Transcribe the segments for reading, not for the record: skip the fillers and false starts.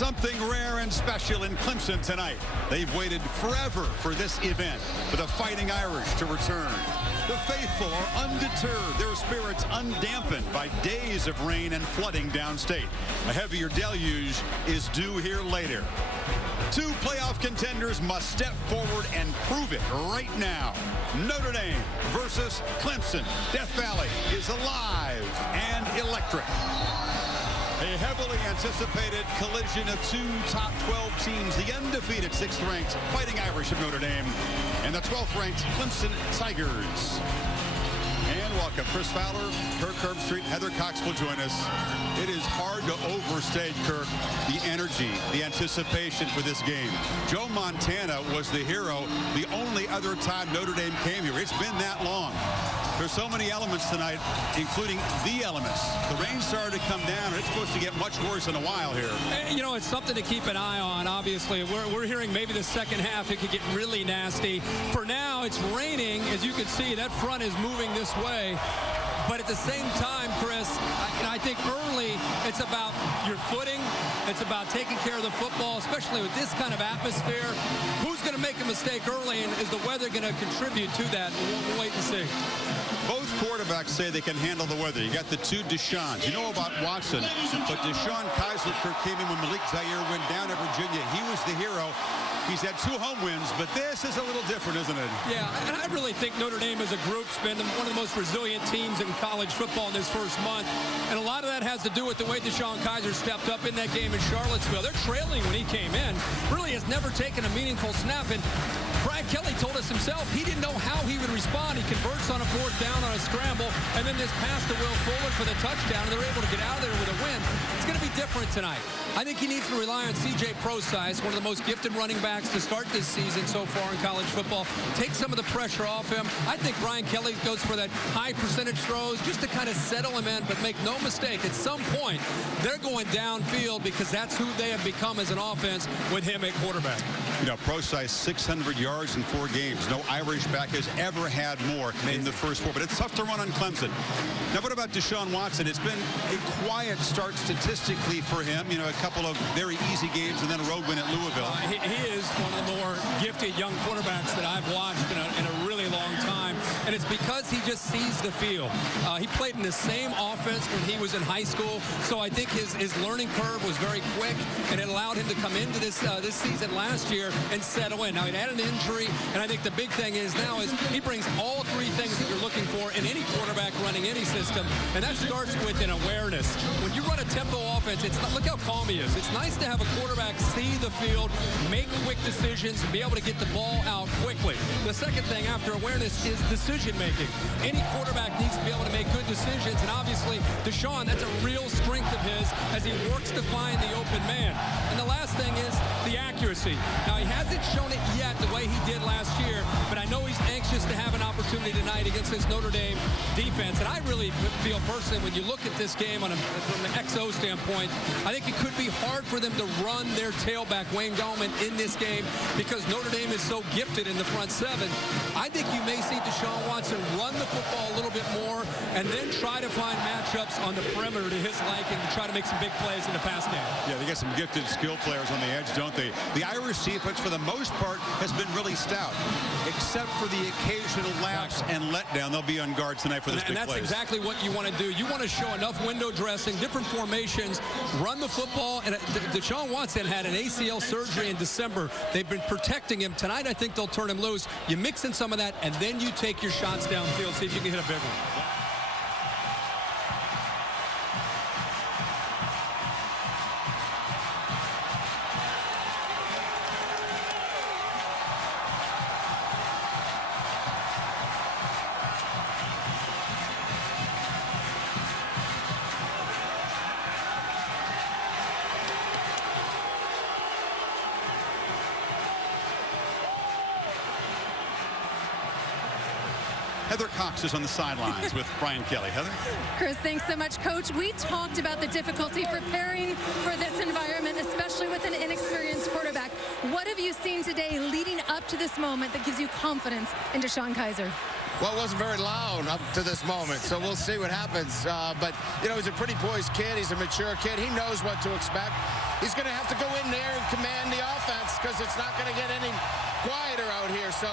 Something rare and special in Clemson tonight. They've waited forever for this event, for the Fighting Irish to return. The faithful are undeterred, their spirits undampened by days of rain and flooding downstate. A heavier deluge is due here later. Two playoff contenders must step forward and prove it right now. Notre Dame versus Clemson. Death Valley is alive and electric. A heavily anticipated collision of two top 12 teams, the undefeated 6th-ranked Fighting Irish of Notre Dame and the 12th-ranked Clemson Tigers. And welcome, Chris Fowler, Kirk Herbstreit, Heather Cox will join us. It is hard to overstate, Kirk, the energy, the anticipation for this game. Joe Montana was the hero the only other time Notre Dame came here. It's been that long. There's so many elements tonight, including the elements. The rain started to come down, and it's supposed to get much worse in a while here. You know, it's something to keep an eye on, obviously. We're hearing maybe the second half it could get really nasty. For now, it's raining. As you can see, that front is moving this way. But at the same time, Chris, I think early it's about your footing. It's about taking care of the football, especially with this kind of atmosphere. Who's going to make a mistake early, and is the weather going to contribute to that? We'll wait and see. Both quarterbacks say they can handle the weather. You got the two Deshons. You know about Watson, but DeShaun Kizer came in when Malik Zaire went down at Virginia. He was the hero. He's had 2 home wins, but this is a little different, isn't it? Yeah, and I really think Notre Dame as a group's been one of the most resilient teams in college football in this first month. And a lot of that has to do with the way DeShaun Kizer stepped up in that game in Charlottesville. They're trailing when he came in. Really has never taken a meaningful snap. And Brian Kelly told us himself he didn't know how he would respond. He converts on a 4th down on a scramble, and then this pass to Will Fuller for the touchdown, and they're able to get out of there with a win. It's going to be different tonight. I think he needs to rely on C.J. Prosise, one of the most gifted running backs to start this season so far in college football. Take some of the pressure off him. I think Brian Kelly goes for that high percentage throws just to kind of settle him in, but make no mistake, at some point, they're going downfield because that's who they have become as an offense with him at quarterback. You know, Prosise, 600 yards in 4 games. No Irish back has ever had more in the first 4, but it's tough to run on Clemson. Now, what about Deshaun Watson? It's been a quiet start statistically for him. You know, a couple of very easy games and then a road win at Louisville. He is one of the more gifted young quarterbacks that I've watched in a really long time, and it's because he just sees the field. He played in the same offense when he was in high school, so I think his learning curve was very quick, and it allowed him to come into this season last year and settle in. Now, he had an injury, and I think the big thing is now is he brings all 3 things that you're looking for in any quarterback running any system, and that starts with an awareness. When you run a tempo offense, look how calm he is. It's nice to have a quarterback see the field, make quick decisions, and be able to get the ball out quickly. The second thing after awareness is decision-making. Any quarterback needs to be able to make good decisions, and obviously, DeShaun, that's a real strength of his as he works to find the open man. And the last thing is the accuracy. Now, he hasn't shown it yet the way he did last year, but I know he's anxious to have an opportunity tonight against this Notre Dame defense. And I really feel personally, when you look at this game from an XO standpoint, I think it could be hard for them to run their tailback, Wayne Gallman, in this game because Notre Dame is so gifted in the front 7. I think you may see Deshaun Watson run the football a little bit more and then try to find matchups on the perimeter to his liking to try to make some big plays in the pass game. Yeah, they got some gifted skill players on the edge, don't they? The Irish defense, for the most part, has been really stout, except for the occasional lapse and letdown. They'll be on guard tonight for this big plays. And that's exactly what you want to do. You want to show enough window dressing, different formations, run the football. And Deshaun Watson had an ACL surgery in December. They've been protecting him. Tonight, I think they'll turn him loose. You mix in some of that, and then you take your shots downfield, see if you can hit a big one. Heather Cox is on the sidelines with Brian Kelly. Heather? Chris, thanks so much, Coach. We talked about the difficulty preparing for this environment, especially with an inexperienced quarterback. What have you seen today leading up to this moment that gives you confidence in DeShaun Kizer? Well, it wasn't very loud up to this moment, so we'll see what happens. But, you know, he's a pretty poised kid. He's a mature kid. He knows what to expect. he's going to have to go in there and command the offense because it's not going to get any quieter out here. So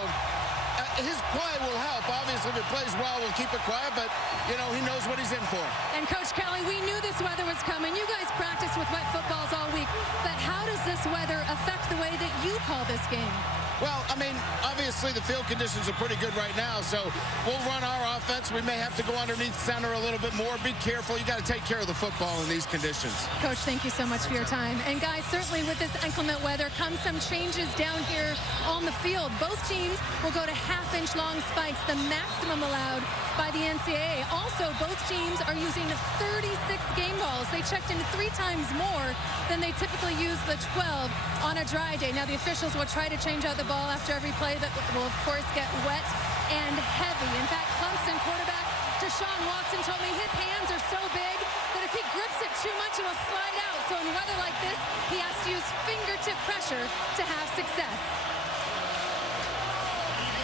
his play will help. Obviously, if it plays well, we'll keep it quiet, but, you know, he knows what he's in for. And Coach Kelly, we knew this weather was coming. You guys practiced with wet footballs all week, but how does this weather affect the way that you call this game? Well, I mean, obviously the field conditions are pretty good right now, so we'll run our offense. We may have to go underneath center a little bit more. Be careful. You got to take care of the football in these conditions. Coach, thank you so much for your time. And guys, certainly with this inclement weather comes some changes down here on the field. Both teams will go to half-inch long spikes, the maximum allowed by the NCAA. Also, both teams are using 36 game balls. They checked in 3 times more than they typically use the 12 on a dry day. Now, the officials will try to change out the ball after every play that will, of course, get wet and heavy. In fact, Clemson quarterback DeShaun Watson told me his hands are so big that if he grips it too much, it will slide out. So in weather like this, he has to use fingertip pressure to have success.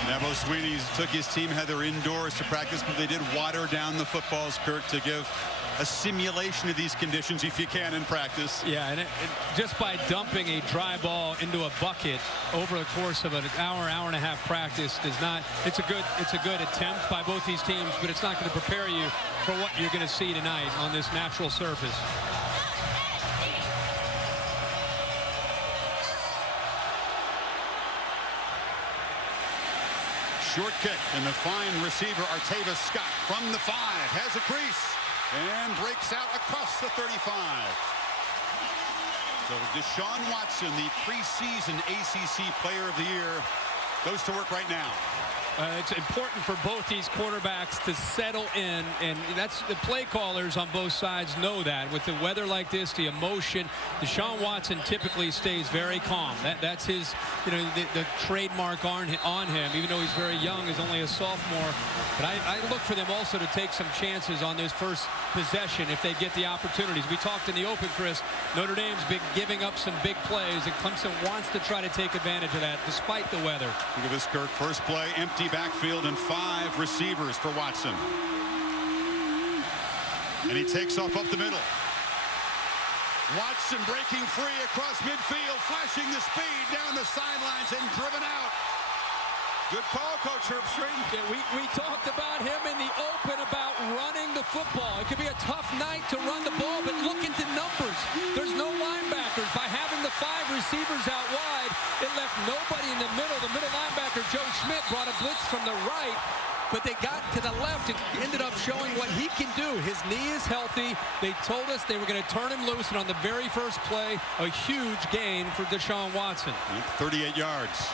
Neville Sweeney took his team, Heather, indoors to practice, but they did water down the footballs, Kirk, to give a simulation of these conditions if you can in practice. Yeah, and just by dumping a dry ball into a bucket over the course of an hour and a half practice does not, it's a good attempt by both these teams, but it's not going to prepare you for what you're going to see tonight on this natural surface. Short kick, and the fine receiver, Artavis Scott, from the 5, has a crease, and breaks out across the 35. So DeShaun Watson, the preseason ACC Player of the Year, goes to work right now. It's important for both these quarterbacks to settle in, and that's the play callers on both sides know that. With the weather like this, the emotion, DeShaun Watson typically stays very calm. That's his, you know, the trademark on him, even though he's very young, is only a sophomore. But I look for them also to take some chances on this first possession if they get the opportunities. We talked in the open, Chris, Notre Dame's been giving up some big plays, and Clemson wants to try to take advantage of that despite the weather. Look at this, Kirk. First play, empty backfield and 5 receivers for Watson. And he takes off up the middle. Watson breaking free across midfield, flashing the speed down the sidelines and driven out. Good call, Coach Herbstreit. Yeah, we talked about him in the open about running the football. It could be a tough night to run the ball, but look into numbers. There's no linebackers. By having the 5 receivers out wide, it left nobody in the middle. The middle linebacker, Joe Schmidt, brought a blitz from the right, but they got to the left and ended up showing what he can do. His knee is healthy. They told us they were going to turn him loose, and on the very first play, a huge gain for DeShaun Watson. 38 yards.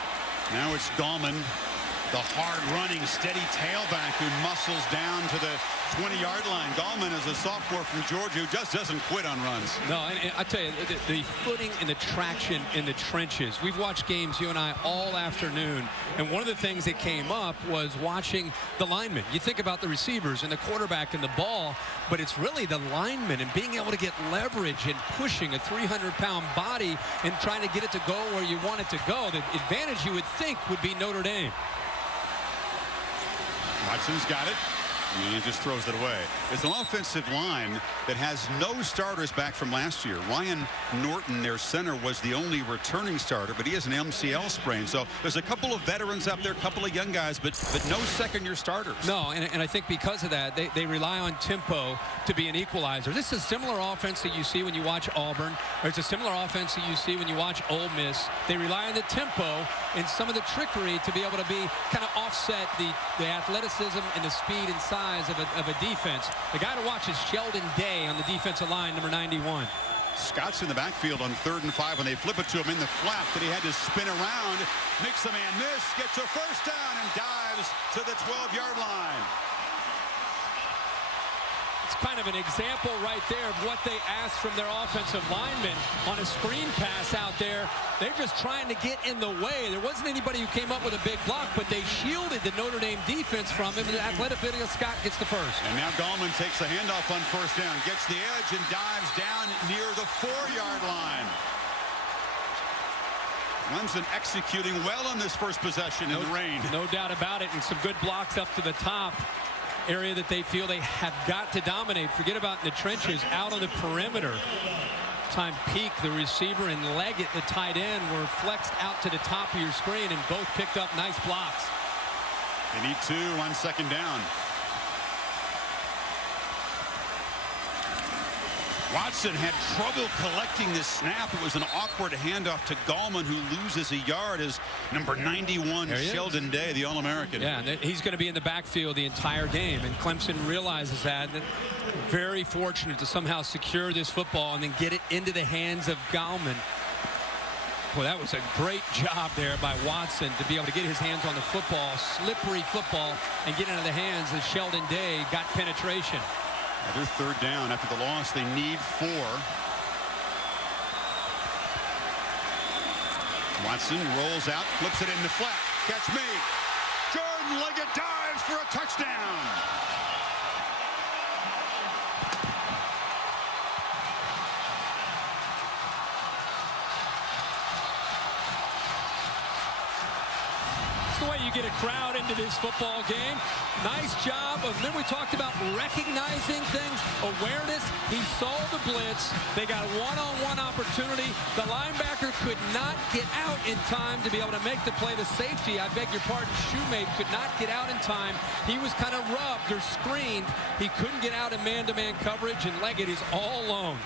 Now it's Gallman, the hard-running, steady tailback who muscles down to the 20-yard line. Gallman is a sophomore from Georgia who just doesn't quit on runs. No, and I tell you, the footing and the traction in the trenches. We've watched games, you and I, all afternoon, and one of the things that came up was watching the linemen. You think about the receivers and the quarterback and the ball, but it's really the linemen and being able to get leverage and pushing a 300-pound body and trying to get it to go where you want it to go. The advantage you would think would be Notre Dame. Watson's got it. And he just throws it away. It's an offensive line that has no starters back from last year. Ryan Norton, their center, was the only returning starter, but he has an MCL sprain. So there's a couple of veterans up there, a couple of young guys, but no second-year starters. No, and I think because of that, they rely on tempo to be an equalizer. This is a similar offense that you see when you watch Auburn, or it's a similar offense that you see when you watch Ole Miss. They rely on the tempo and some of the trickery to be able to be kind of offset the athleticism and the speed and size of a defense. The guy to watch is Sheldon Day on the defensive line, number 91. Scott's in the backfield on 3rd and 5 when they flip it to him in the flat, but he had to spin around, makes the man miss, gets a first down, and dives to the 12-yard line. It's kind of an example right there of what they asked from their offensive linemen on a screen pass out there. They're just trying to get in the way. There wasn't anybody who came up with a big block, but they shielded the Notre Dame defense from him, and the athletic ability of Scott gets the first. And now Gallman takes the handoff on first down, gets the edge, and dives down near the 4-yard line. Clemson executing well on this first possession in the rain. No doubt about it, and some good blocks up to the top. Area that they feel they have got to dominate. Forget about in the trenches, out on the perimeter. halftime peak, the receiver and Leggett, the tight end, were flexed out to the top of your screen and both picked up nice blocks. They need 2 on 2nd down. Watson had trouble collecting this snap. It was an awkward handoff to Gallman, who loses a yard as number 91, Sheldon Day, the All-American. Yeah, and he's going to be in the backfield the entire game, and Clemson realizes that. Very fortunate to somehow secure this football and then get it into the hands of Gallman. Well, that was a great job there by Watson to be able to get his hands on the football, slippery football, and get into the hands as Sheldon Day got penetration. They're 3rd down after the loss. They need 4. Watson rolls out, flips it in the flat. Catch made. Jordan Leggett dives for a touchdown. The way you get a crowd into this football game. Nice job of, then we talked about recognizing things, awareness. He saw the blitz. They got a one-on-one opportunity. The linebacker could not get out in time to be able to make the play. The safety, I beg your pardon, Shoemate, could not get out in time. He was kind of rubbed or screened. He couldn't get out in man-to-man coverage, and Leggett is all alone.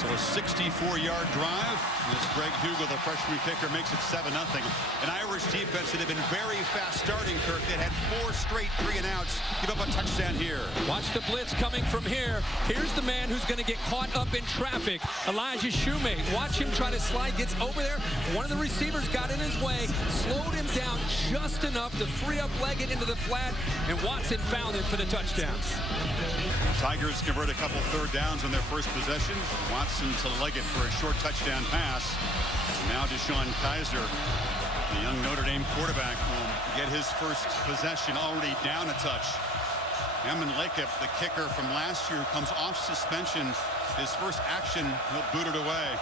So a 64-yard drive as Greg Hugel, the freshman kicker, makes it 7-0. An Irish defense that had been very fast starting, Kirk. They had 4 straight 3-and-outs. Give up a touchdown here. Watch the blitz coming from here. Here's the man who's going to get caught up in traffic, Elijah Shoemate. Watch him try to slide, gets over there. One of the receivers got in his way, slowed him down just enough to free up Leggett into the flat, and Watson found him for the touchdown. Tigers convert a couple 3rd downs on their first possession. Watson to Leggett for a short touchdown pass. Now DeShaun Kizer, the young Notre Dame quarterback, will get his first possession already down a touch. Hammond Lakeup, the kicker from last year, comes off suspension. His first action, he'll boot it away.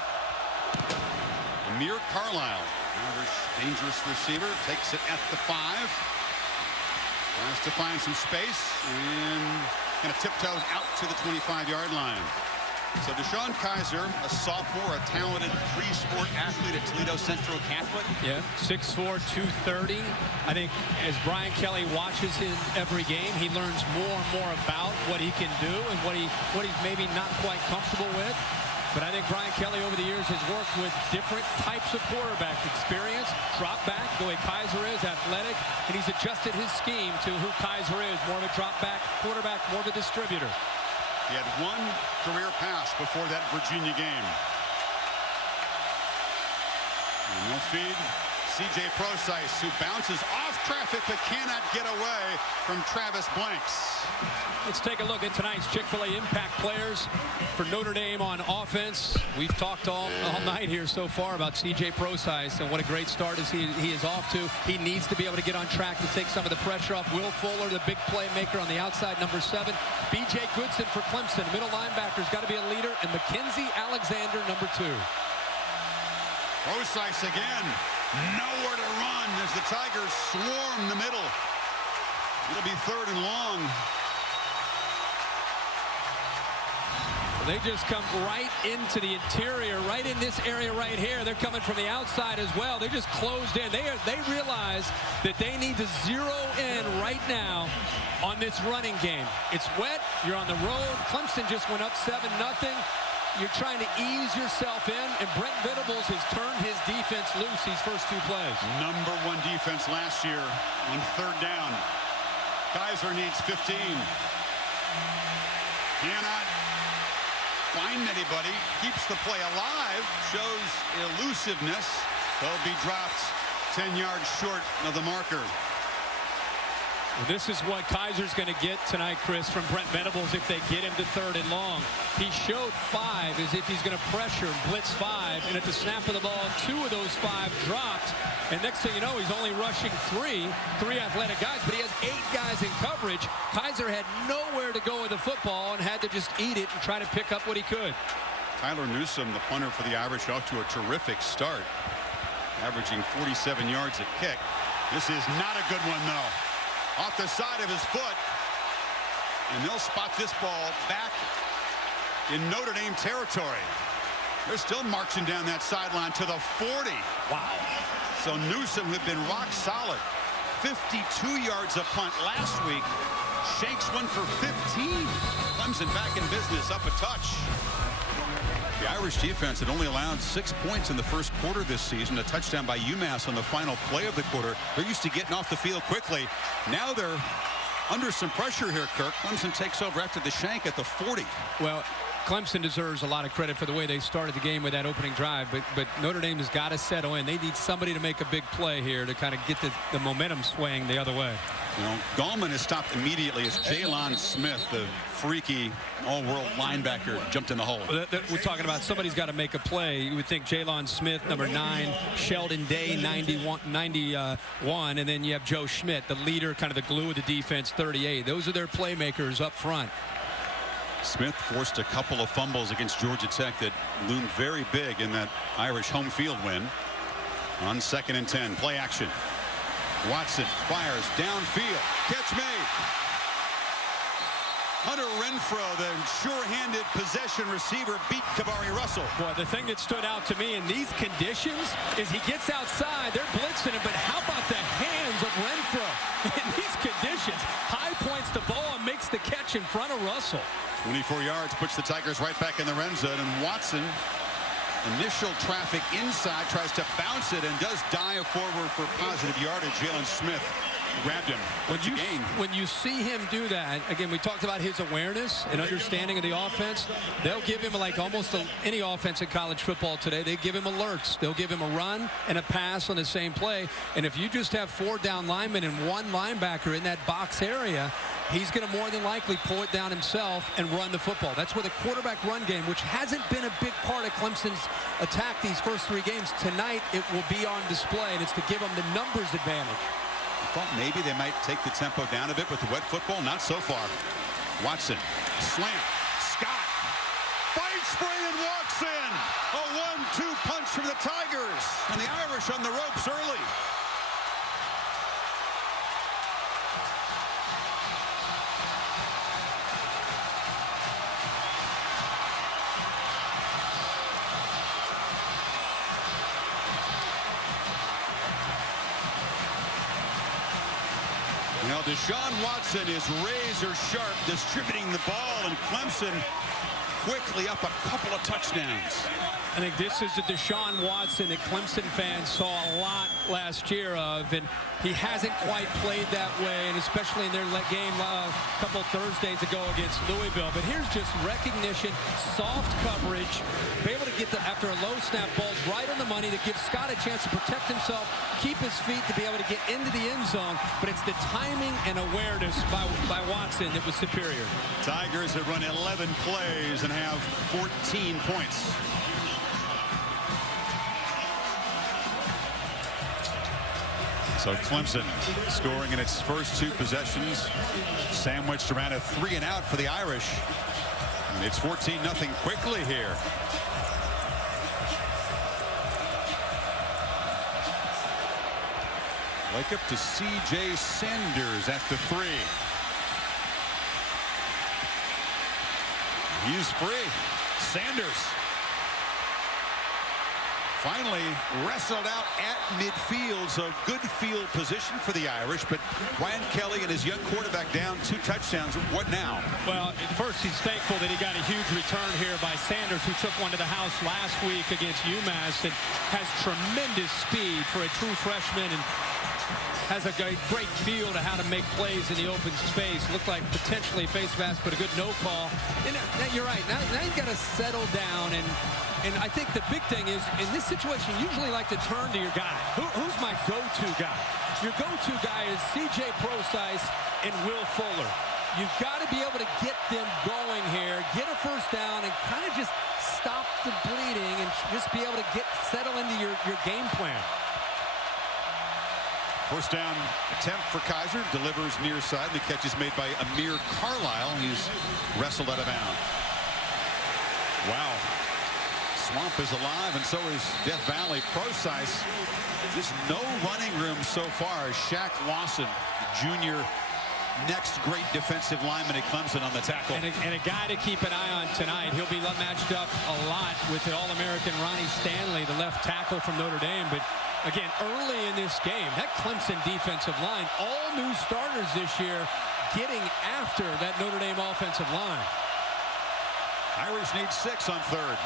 Amir Carlisle, Irish dangerous receiver, takes it at the 5. Tries to find some space and kind of tiptoes out to the 25-yard line. So DeShaun Kizer, a sophomore, a talented 3-sport athlete at Toledo Central Catholic. Yeah, 6'4", 230. I think as Brian Kelly watches his every game, he learns more and more about what he can do and what he's maybe not quite comfortable with. But I think Brian Kelly over the years has worked with different types of quarterback experience, drop back, the way Kizer is, athletic, and he's adjusted his scheme to who Kizer is, more of a drop back quarterback, more of a distributor. He had 1 career pass before that Virginia game. And they'll feed C.J. Procise, who bounces off traffic but cannot get away from Travis Blanks. Let's take a look at tonight's Chick-fil-A impact players for Notre Dame on offense. We've talked all night here so far about C.J. Procise and what a great start he is off to. He needs to be able to get on track to take some of the pressure off. Will Fuller, the big playmaker on the outside, number 7. B.J. Goodson for Clemson, middle linebacker's got to be a leader, and Mackenzie Alexander, number 2. Procise again, nowhere to run as the Tigers swarm the middle. It'll be 3rd and long. They just come right into the interior, right in this area right here. They're coming from the outside as well. They're just closed in. They realize that they need to zero in right now on this running game. It's wet. You're on the road. Clemson just went up 7-0. You're trying to ease yourself in, and Brent Venables has turned his defense loose these first 2 plays. Number 1 defense last year on 3rd down. Kizer needs 15. Cannot find anybody. Keeps the play alive. Shows elusiveness. They'll be dropped 10 yards short of the marker. Well, this is what Kizer's going to get tonight, Chris, from Brent Venables if they get him to 3rd and long. He showed 5 as if he's going to pressure and blitz 5, and at the snap of the ball, 2 of those 5 dropped. And next thing you know, he's only rushing 3 athletic guys, but he has 8 guys in coverage. Kizer had nowhere to go with the football and had to just eat it and try to pick up what he could. Tyler Newsome, the punter for the Irish, off to a terrific start, averaging 47 yards a kick. This is not a good one, though. Off the side of his foot, and they'll spot this ball back in Notre Dame territory. They're still marching down that sideline to the 40. Wow. So Newsome had been rock solid. 52 yards a punt last week. Shanks one for 15. Clemson back in business, up a touch. The Irish defense had only allowed 6 points in the first quarter this season. A touchdown by UMass on the final play of the quarter. They're used to getting off the field quickly. Now they're under some pressure here, Kirk. Clemson takes over after the shank at the 40. Well, Clemson deserves a lot of credit for the way they started the game with that opening drive, but Notre Dame has got to settle in. They need somebody to make a big play here to kind of get the momentum swaying the other way. You know, Gallman is stopped immediately as Jalon Smith, the freaky all-world linebacker, jumped in the hole. We're talking about somebody's got to make a play. You would think Jalon Smith, number 9, Sheldon Day, 91, and then you have Joe Schmidt, the leader, kind of the glue of the defense, 38. Those are their playmakers up front. Smith forced a couple of fumbles against Georgia Tech that loomed very big in that Irish home field win. On 2nd and 10, play action. Watson fires downfield. Catch made. Hunter Renfro, the sure-handed possession receiver, beat Kavari Russell. Boy, the thing that stood out to me in these conditions is he gets outside. They're blitzing him, but how about the hands of Renfro in these conditions? High points the ball and makes the catch in front of Russell. 24 yards puts the Tigers right back in the red zone, and Watson, initial traffic inside, tries to bounce it and does dive forward for positive yardage. Jalon Smith grabbed him. When you see him do that, again, we talked about his awareness and understanding of the offense. They'll give him, like almost any offense in college football today, they give him alerts. They'll give him a run and a pass on the same play. And if you just have 4 down linemen and 1 linebacker in that box area, he's going to more than likely pull it down himself and run the football. That's where the quarterback run game, which hasn't been a big part of Clemson's attack these first 3 games, tonight it will be on display, and it's to give them the numbers advantage. I thought maybe they might take the tempo down a bit with the wet football. Not so far. Watson, slant. Scott fights free and walks in. A 1-2 punch from the Tigers. And the Irish on the ropes early. Now DeShaun Watson is razor sharp distributing the ball, and Clemson quickly up a couple of touchdowns. I think this is the DeShaun Watson that Clemson fans saw a lot last year of, and he hasn't quite played that way, and especially in their game a couple of Thursdays ago against Louisville. But here's just recognition, soft coverage, be able to get after a low snap balls right on the money that gives Scott a chance to protect himself, keep his feet to be able to get into the end zone. But it's the timing and awareness by Watson that was superior. Tigers have run 11 plays and have 14 points. So Clemson scoring in its first 2 possessions, sandwiched around a 3 and out for the Irish. And it's 14-0 quickly here. Wake up to C.J. Sanders at the 3. He's free. Sanders finally wrestled out at midfield, so good field position for the Irish. But Brian Kelly and his young quarterback down 2 touchdowns. What now? Well, first he's thankful that he got a huge return here by Sanders, who took one to the house last week against UMass and has tremendous speed for a true freshman and has a great feel to how to make plays in the open space. Looked like potentially face mask, but a good no call. And you're right. Now you've got to settle down, and I think the big thing is, in this situation, you usually like to turn to your guy. Who's my go-to guy? Your go-to guy is C.J. Prosise and Will Fuller. You've got to be able to get them going here, get a first down, and kind of just stop the bleeding and just be able to settle into your game plan. First down attempt for Kizer, delivers near side. The catch is made by Amir Carlisle. He's wrestled out of bounds. Wow. Swamp is alive, and so is Death Valley. Prosise, just no running room so far. Shaq Lawson, junior next great defensive lineman at Clemson on the tackle. And a guy to keep an eye on tonight. He'll be matched up a lot with the All-American Ronnie Stanley, the left tackle from Notre Dame. But again, early in this game, that Clemson defensive line, all new starters this year, getting after that Notre Dame offensive line. Irish need 6 on 3rd.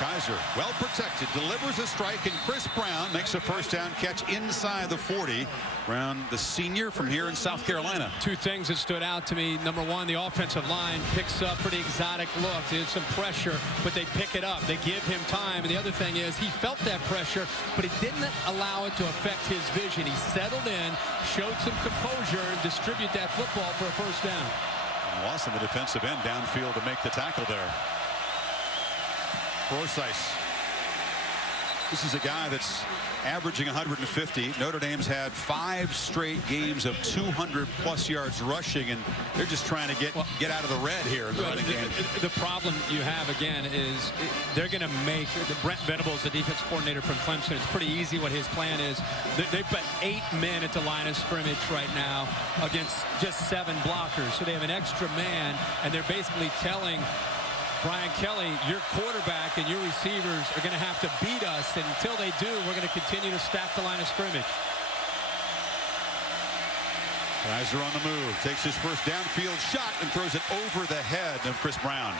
Kizer, well protected, delivers a strike, and Chris Brown makes a first down catch inside the 40. Brown, the senior from here in South Carolina. Two things that stood out to me. Number one, the offensive line picks up pretty exotic look. There's some pressure, but they pick it up. They give him time. And the other thing is he felt that pressure, but he didn't allow it to affect his vision. He settled in, showed some composure, and distribute that football for a first down. Lawson, the defensive end, downfield to make the tackle there. Procise. This is a guy that's averaging 150. Notre Dame's had 5 straight games of 200+ yards rushing, and they're just trying to get out of the red here in the running game. The problem you have, again, is they're going to make Brent Venables, the defense coordinator from Clemson. It's pretty easy what his plan is. They've put 8 men at the line of scrimmage right now against just 7 blockers. So they have an extra man, and they're basically telling Brian Kelly, your quarterback and your receivers are going to have to beat us, and until they do, we're going to continue to stack the line of scrimmage. Kizer on the move, takes his first downfield shot and throws it over the head of Chris Brown.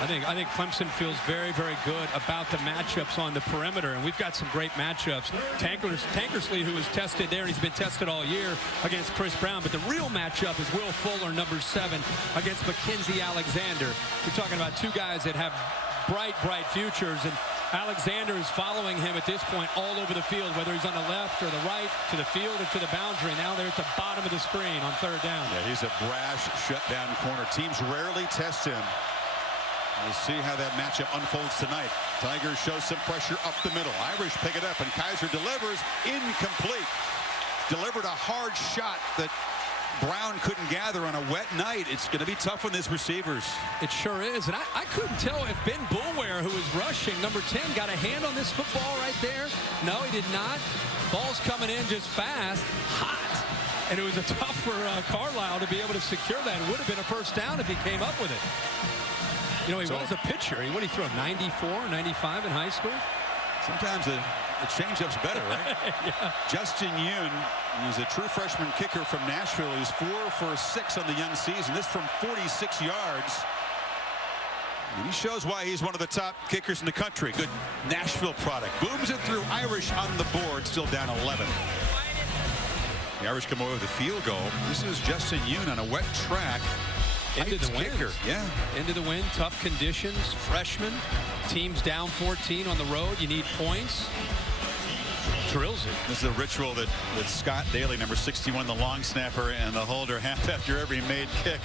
I think Clemson feels very, very good about the matchups on the perimeter, and we've got some great matchups. Tankersley, who was tested there, and he's been tested all year against Chris Brown, but the real matchup is Will Fuller, number 7, against Mackenzie Alexander. We're talking about 2 guys that have bright futures, and Alexander is following him at this point all over the field, whether he's on the left or the right, to the field or to the boundary. Now they're at the bottom of the screen on 3rd down. Yeah, he's a brash shutdown corner. Teams rarely test him. We'll see how that matchup unfolds tonight. Tigers show some pressure up the middle. Irish pick it up, and Kizer delivers. Incomplete. Delivered a hard shot that Brown couldn't gather on a wet night. It's going to be tough on his receivers. It sure is. And I couldn't tell if Ben Boulware, who was rushing, number 10, got a hand on this football right there. No, he did not. Ball's coming in just fast, hot. And it was tough for Carlisle to be able to secure that. It would have been a first down if he came up with it. You know, he was a pitcher. What did he throw, 94, 95 in high school? Sometimes the changeup's better, right? Yeah. Justin Yoon, he's a true freshman kicker from Nashville. He's 4 for 6 on the young season. This from 46 yards. And he shows why he's one of the top kickers in the country. Good Nashville product. Booms it through. Irish on the board, still down 11. The Irish come away with a field goal. This is Justin Yoon on a wet track. Into the wind. Yeah. Into the wind, tough conditions, freshman. Team's down 14 on the road. You need points. Drills it. This is a ritual that Scott Daly, number 61, the long snapper, and the holder have after every made kick.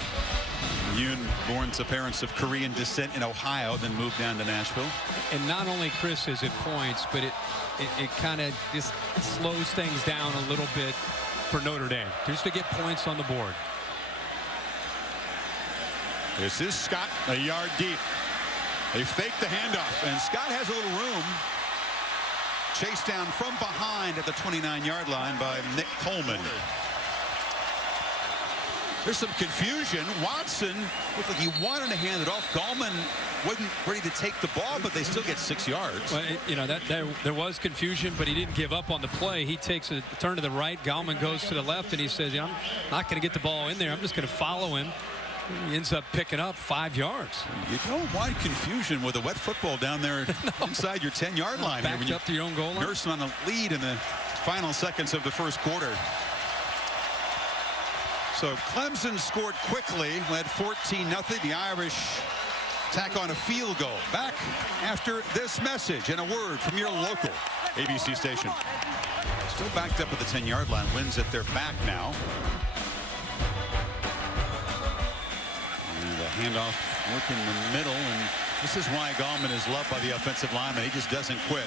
Yoon, born to parents of Korean descent in Ohio, then moved down to Nashville. And not only Chris is it points, but it kind of just slows things down a little bit for Notre Dame, just to get points on the board. This is Scott, a yard deep. They fake the handoff, and Scott has a little room. Chased down from behind at the 29-yard line by Nick Coleman. There's some confusion. Watson looked like he wanted to hand it off. Gallman wasn't ready to take the ball, but they still get 6 yards. Well, you know, there was confusion, but he didn't give up on the play. He takes a turn to the right. Gallman goes to the left, and he says, I'm not going to get the ball in there. I'm just going to follow him. He ends up picking up 5 yards. You don't want confusion with a wet football down there inside your 10-yard line. Backed up to your own goal line. Nursing on a lead in the final seconds of the first quarter. So Clemson scored quickly, led 14-0. The Irish tack on a field goal. Back after this message and a word from your local ABC station. Still backed up at the 10-yard line. Wins at their back now. And the handoff work in the middle, and this is why Gallman is loved by the offensive lineman. He just doesn't quit.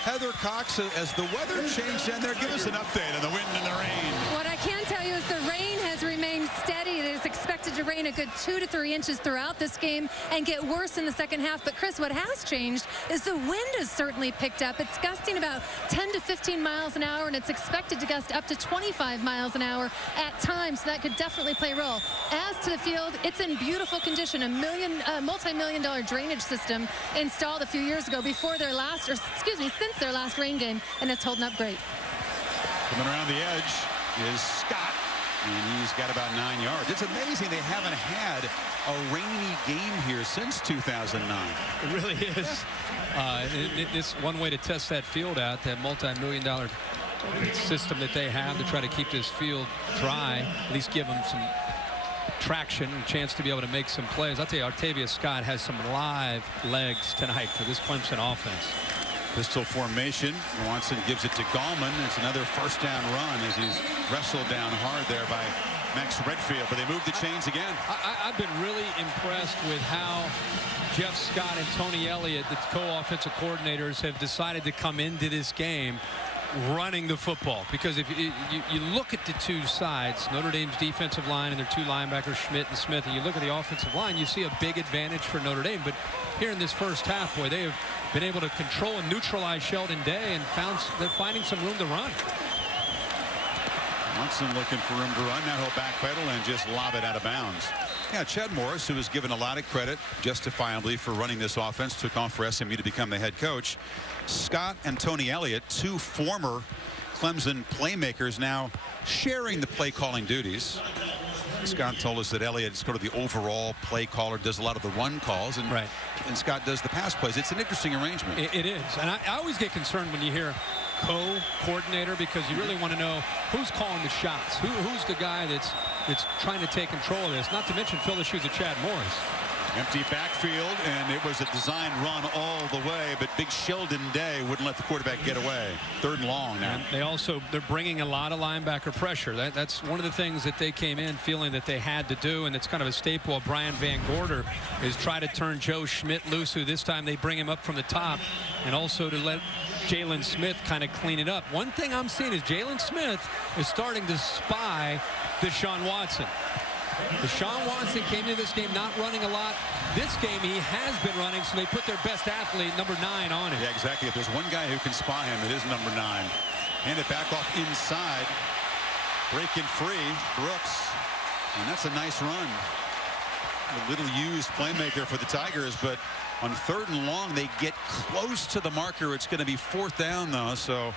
Heather Cox, as the weather changed down there, give us an update on the wind and the rain. What I can tell you is the rain has remained steady. It is expected expected to rain a good 2 to 3 inches throughout this game and get worse in the second half. But, Chris, what has changed is the wind has certainly picked up. It's gusting about 10 to 15 miles an hour, and it's expected to gust up to 25 miles an hour at times. So that could definitely play a role. As to the field, it's in beautiful condition. A multi-million-dollar drainage system installed a few years ago before their last, or excuse me, since their last rain game, and it's holding up great. Coming around the edge is Scott, and he's got about 9 yards. It's amazing they haven't had a rainy game here since 2009. It really is. It's one way to test that field out, that multi-million-dollar system that they have to try to keep this field dry, at least give them some traction and chance to be able to make some plays. I'll tell you, Artavius Scott has some live legs tonight for this Clemson offense. Pistol formation. Watson gives it to Gallman. It's another first down run as he's wrestled down hard there by Max Redfield, but they move the chains again. I've been really impressed with how Jeff Scott and Tony Elliott, the co-offensive coordinators, have decided to come into this game running the football, because if you look at the two sides, Notre Dame's defensive line and their two linebackers, Schmidt and Smith, and you look at the offensive line, you see a big advantage for Notre Dame. But here in this first half, boy, they have been able to control and neutralize Sheldon Day, and they're finding some room to run. Watson looking for room to run. Now he'll backpedal and just lob it out of bounds. Yeah, Chad Morris, who was given a lot of credit justifiably for running this offense, took off for SMU to become the head coach. Scott and Tony Elliott, two former Clemson playmakers, now sharing the play calling duties. Scott told us that Elliott is sort of the overall play caller, does a lot of the run calls, and Scott does the pass plays. It's an interesting arrangement. It is, and I always get concerned when you hear co-coordinator, because you really want to know who's calling the shots, who's the guy that's trying to take control of this, not to mention fill the shoes of Chad Morris. Empty backfield, and it was a design run all the way, but big Sheldon Day wouldn't let the quarterback get away. 3rd and long now. And they're bringing a lot of linebacker pressure. That's one of the things that they came in feeling that they had to do, and it's kind of a staple of Brian Van Gorder, is try to turn Joe Schmidt loose, who this time they bring him up from the top, and also to let Jalen Smith kind of clean it up. One thing I'm seeing is Jalen Smith is starting to spy DeShaun Watson. DeShaun Watson came into this game not running a lot. This game he has been running, so they put their best athlete, number 9, on him. Yeah, exactly. If there's one guy who can spy him, it is number 9. Hand it back off inside. Breaking free, Brooks. And that's a nice run. A little used playmaker for the Tigers, but on 3rd and long, they get close to the marker. It's going to be 4th down, though, so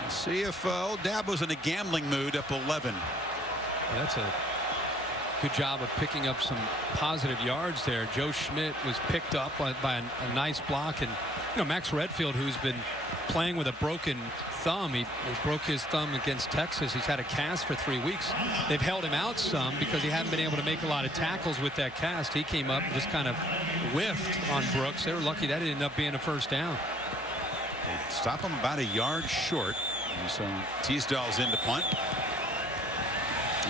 we'll see if old Dabo's in a gambling mood up 11. That's a good job of picking up some positive yards there. Joe Schmidt was picked up by a nice block, and Max Redfield, who's been playing with a broken thumb, he broke his thumb against Texas. He's had a cast for 3 weeks. They've held him out some because he hadn't been able to make a lot of tackles with that cast. He came up and just kind of whiffed on Brooks. They were lucky that ended up being a first down. They stop him about a yard short, and so Teasdale's in to punt.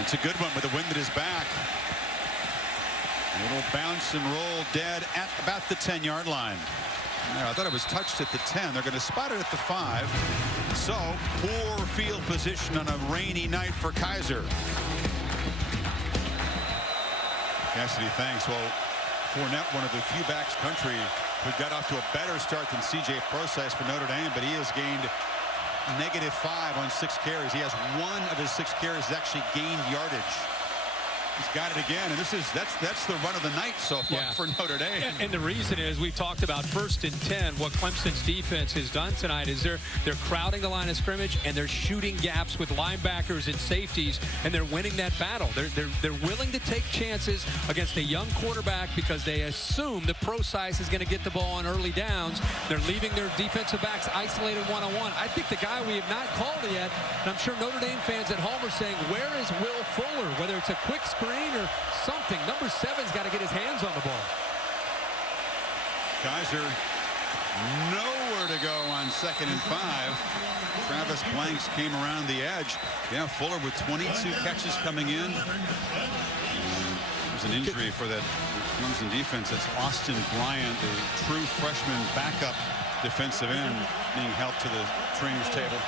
It's a good one with the wind at his back. A little bounce and roll dead at about the 10-yard line. Now, I thought it was touched at the 10. They're going to spot it at the 5. So poor field position on a rainy night for Kizer. Cassidy, thanks. Well, Fournette, one of the few backs country who got off to a better start than C.J. Process for Notre Dame, but he has gained -5 on 6 carries. He has 1 of his 6 carries actually gained yardage. He's got it again, and that's the run of the night so far for Notre Dame. And the reason is, we've talked about 1st and 10. What Clemson's defense has done tonight is they're crowding the line of scrimmage, and they're shooting gaps with linebackers and safeties, and they're winning that battle. They're willing to take chances against a young quarterback because they assume that Procise is going to get the ball on early downs. They're leaving their defensive backs isolated one-on-one. I think the guy we have not called yet, and I'm sure Notre Dame fans at home are saying, where is Will Fuller? Whether it's a quick screen or something. Number 7's got to get his hands on the ball. Kizer nowhere to go on 2nd and 5. Travis Blanks came around the edge. Yeah, Fuller with 22 catches coming in. There's an injury for that Clemson defense. It's Austin Bryant, the true freshman backup defensive end, being helped to the trainer's table.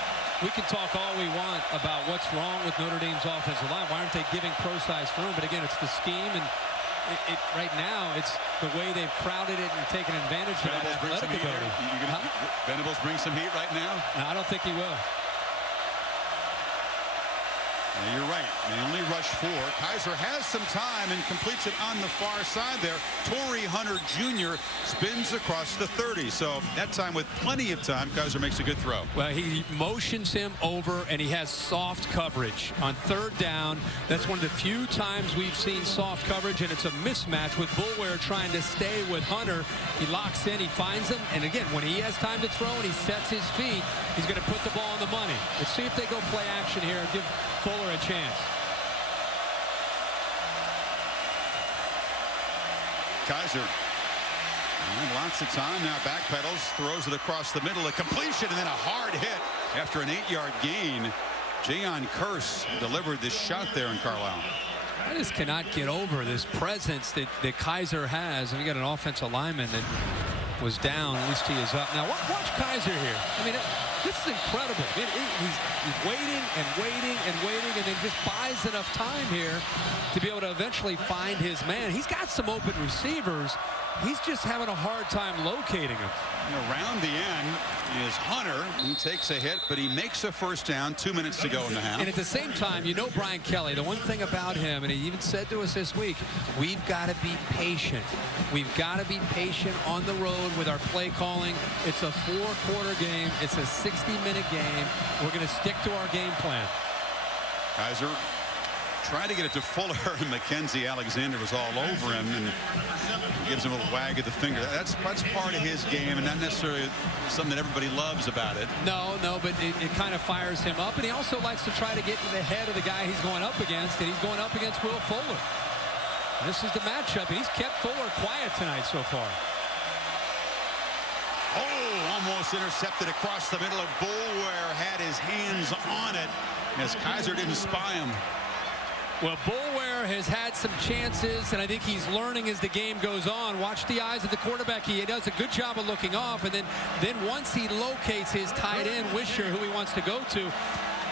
we can talk all we want about what's wrong with Notre Dame's offensive line. Why aren't they giving pro-size room? But again, it's the scheme, and right now it's the way they've crowded it and taken advantage of that athletic ability. Venables bring some heat right now? No, I don't think he will. Yeah, you're right. They only rush 4. Kizer has some time and completes it on the far side there. Torrey Hunter Jr. spins across the 30. So that time, with plenty of time, Kizer makes a good throw. Well, he motions him over, and he has soft coverage on 3rd down. That's one of the few times we've seen soft coverage, and it's a mismatch with Boulware trying to stay with Hunter. He locks in, he finds him, and again, when he has time to throw and he sets his feet, he's going to put the ball on the money. Let's see if they go play action here and give Fuller a chance. Kizer, and lots of time now, backpedals, throws it across the middle, a completion, and then a hard hit after an 8-yard gain. Jayon Curse delivered this shot there in Carlisle. I just cannot get over this presence that Kizer has. And we got an offensive lineman that was down. At least he is up now. Watch Kizer here. I mean, this is incredible. He's waiting and waiting and waiting, and then just buys enough time here to be able to eventually find his man. He's got some open receivers. He's just having a hard time locating them. Around the end is Hunter. He takes a hit, but he makes a first down. 2 minutes to go in the half. And at the same time, you know Brian Kelly, the one thing about him, and he even said to us this week, we've got to be patient. We've got to be patient on the road with our play calling. It's a 4-quarter game. It's a 60-minute game. We're going to stick to our game plan. Kizer tried to get it to Fuller, and Mackenzie Alexander was all over him and gives him a wag of the finger. That's part of his game, and not necessarily something that everybody loves about it. No, but it kind of fires him up, and he also likes to try to get in the head of the guy he's going up against, and he's going up against Will Fuller. This is the matchup. He's kept Fuller quiet tonight so far. Oh, almost intercepted across the middle of Boulware, had his hands on it as Kizer didn't spy him. Well, Boulware has had some chances, and I think he's learning as the game goes on. Watch the eyes of the quarterback. He does a good job of looking off, and then once he locates his tight end, Wisher, who he wants to go to,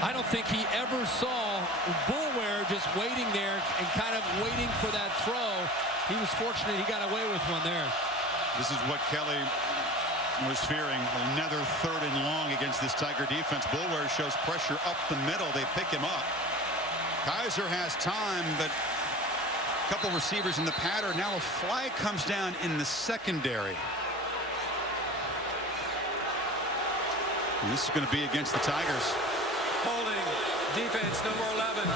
I don't think he ever saw Boulware just waiting there and kind of waiting for that throw. He was fortunate he got away with one there. This is what Kelly was fearing. Another 3rd and long against this Tiger defense. Boulware shows pressure up the middle. They pick him up. Kizer has time, but a couple receivers in the pattern. Now a flag comes down in the secondary. And this is going to be against the Tigers. Holding, defense, number 11.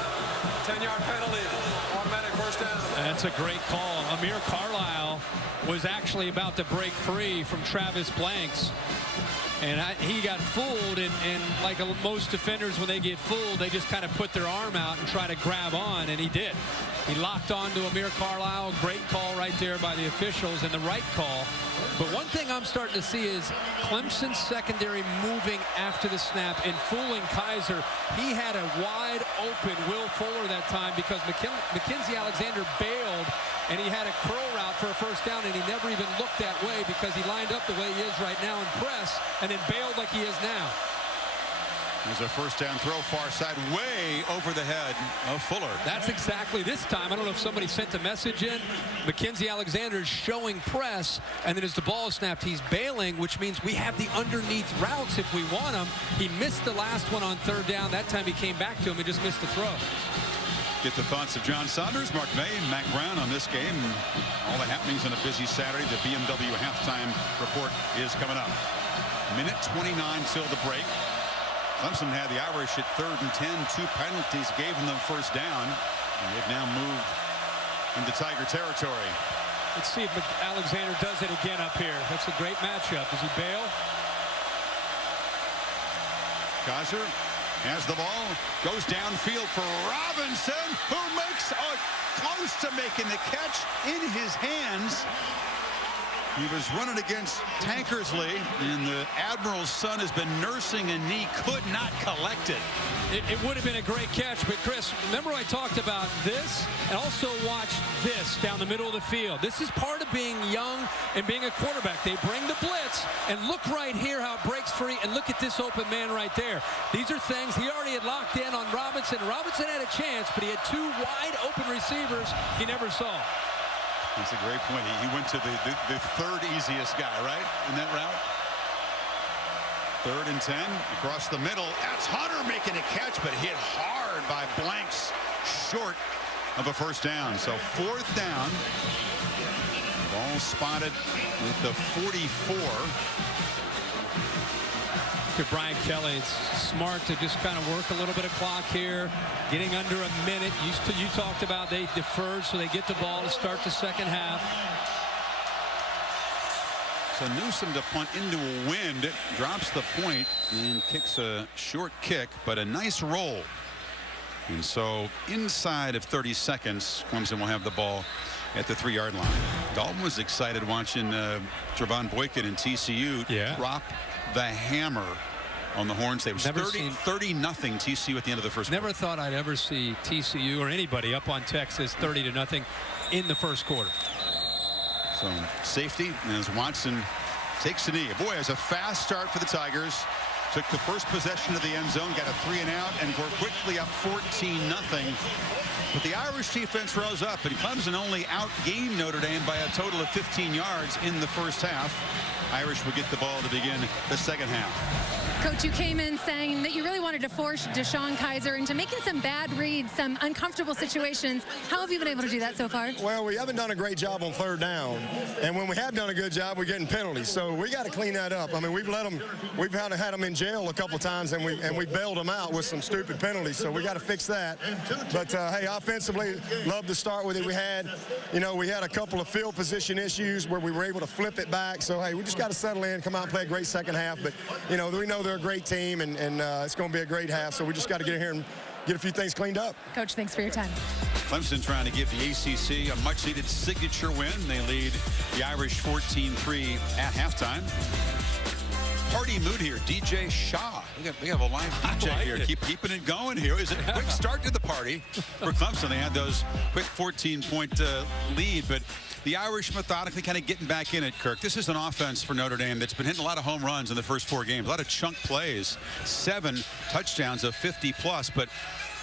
10-yard penalty, automatic first down. That's a great call. Amir Carlisle was actually about to break free from Travis Blanks. And he got fooled, and like most defenders, when they get fooled, they just kind of put their arm out and try to grab on, and he did. He locked on to Amir Carlisle. Great call right there by the officials, and the right call. But one thing I'm starting to see is Clemson's secondary moving after the snap and fooling Kizer. He had a wide open Will Fuller that time because Mackenzie Alexander bailed, and he had a curl route for a first down, and he never even looked that way because he lined up the way he is right now in press and then bailed like he is now. There's a first down throw, far side, way over the head of Fuller. That's exactly this time. I don't know if somebody sent a message in. Mackenzie Alexander's showing press, and then as the ball is snapped, he's bailing, which means we have the underneath routes if we want them. He missed the last one on 3rd down. That time he came back to him and just missed the throw. Get the thoughts of John Saunders, Mark May, and Mac Brown on this game. All the happenings on a busy Saturday. The BMW halftime report is coming up. Minute 29 till the break. Clemson had the Irish at 3rd and 10. 2 penalties gave them the first down. And they've now moved into Tiger territory. Let's see if Alexander does it again up here. That's a great matchup. Does he bail? Kizer has the ball, goes downfield for Robinson, who makes close to making the catch in his hands. He was running against Tankersley, and the Admiral's son has been nursing a knee, could not collect it. It would have been a great catch, but Chris, remember I talked about this, and also watch this down the middle of the field. This is part of being young and being a quarterback. They bring the blitz, and look right here how it breaks free, and look at this open man right there. These are things he already had locked in on Robinson. Robinson had a chance, but he had two wide open receivers he never saw. That's a great point. He went to the third easiest guy, right, in that route? 3rd and 10 across the middle. That's Hunter making a catch, but hit hard by Blanks, short of a first down. So 4th down. Ball spotted with the 44. To Brian Kelly, it's smart to just kind of work a little bit of clock here, getting under a minute. You talked about they deferred, so they get the ball to start the second half. So Newsom to punt into a wind, drops the point and kicks a short kick, but a nice roll. And so inside of 30 seconds, Clemson will have the ball at the 3-yard line. Dalton was excited watching Trevon Boykin and TCU drop the hammer on the Horns. They was 30-0 TCU at the end of the first quarter. Never thought I'd ever see TCU or anybody up on Texas 30-0 in the first quarter. So safety as Watson takes a knee. Boy, it was a fast start for the Tigers. Took the first possession of the end zone, got a 3-and-out, and we're quickly up 14-0. But the Irish defense rose up, and Clemson only outgained Notre Dame by a total of 15 yards in the first half. Irish will get the ball to begin the second half. Coach, you came in saying that you really wanted to force DeShaun Kizer into making some bad reads, some uncomfortable situations. How have you been able to do that so far? Well, we haven't done a great job on 3rd down, and when we have done a good job, we're getting penalties. So we got to clean that up. I mean, we've had them in jail a couple times, and we bailed them out with some stupid penalties. So we got to fix that. But hey, offensively, love to start with it. We had a couple of field position issues where we were able to flip it back. So hey, we just got to settle in, come out and play a great second half. But we know they're a great team, and it's going to be a great half. So we just got to get in here and get a few things cleaned up. Coach, thanks for your time. Clemson trying to give the ACC a much-needed signature win. They lead the Irish 14-3 at halftime. Party mood here. DJ Shaw. We have a live DJ here. Keeping it going here. Is it a quick start to the party for Clemson? They had those quick 14-point lead, but the Irish methodically kind of getting back in it, Kirk. This is an offense for Notre Dame that's been hitting a lot of home runs in the first 4 games. A lot of chunk plays. 7 touchdowns of 50-plus, but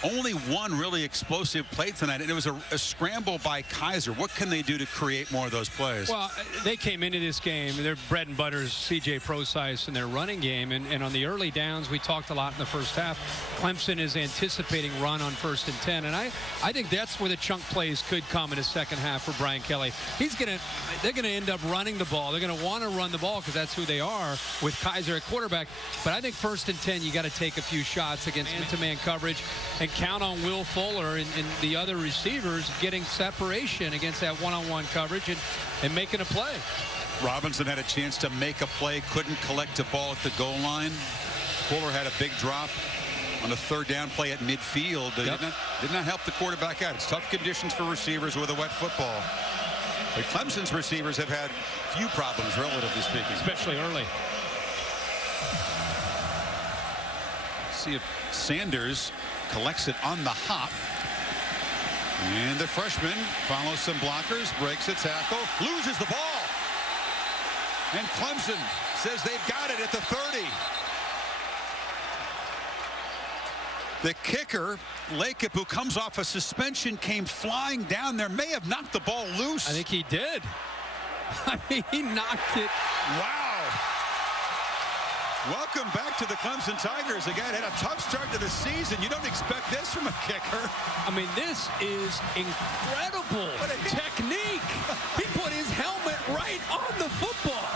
only one really explosive play tonight, and it was a scramble by Kizer. What can they do to create more of those plays? Well, they came into this game, their bread and butter is C.J. Prosise in their running game, and on the early downs, we talked a lot in the first half. Clemson is anticipating run on 1st and 10, and I think that's where the chunk plays could come in the second half for Brian Kelly. They're going to end up running the ball. They're going to want to run the ball because that's who they are with Kizer at quarterback. But I think 1st and 10, you got to take a few shots against man-to-man coverage and count on Will Fuller and the other receivers getting separation against that one-on-one coverage and making a play. Robinson had a chance to make a play, couldn't collect a ball at the goal line. Fuller had a big drop on a 3rd down play at midfield. Did not help the quarterback out. It's tough conditions for receivers with a wet football. But Clemson's receivers have had few problems, relatively speaking. Especially early. See if Sanders collects it on the hop. And the freshman follows some blockers, breaks a tackle, loses the ball. And Clemson says they've got it at the 30. The kicker, Lakip, who comes off a suspension, came flying down there, may have knocked the ball loose. I think he did. I mean, he knocked it. Wow. Welcome back to the Clemson Tigers. Again, had a tough start to the season. You don't expect this from a kicker. I mean, this is incredible technique. He put his helmet right on the football.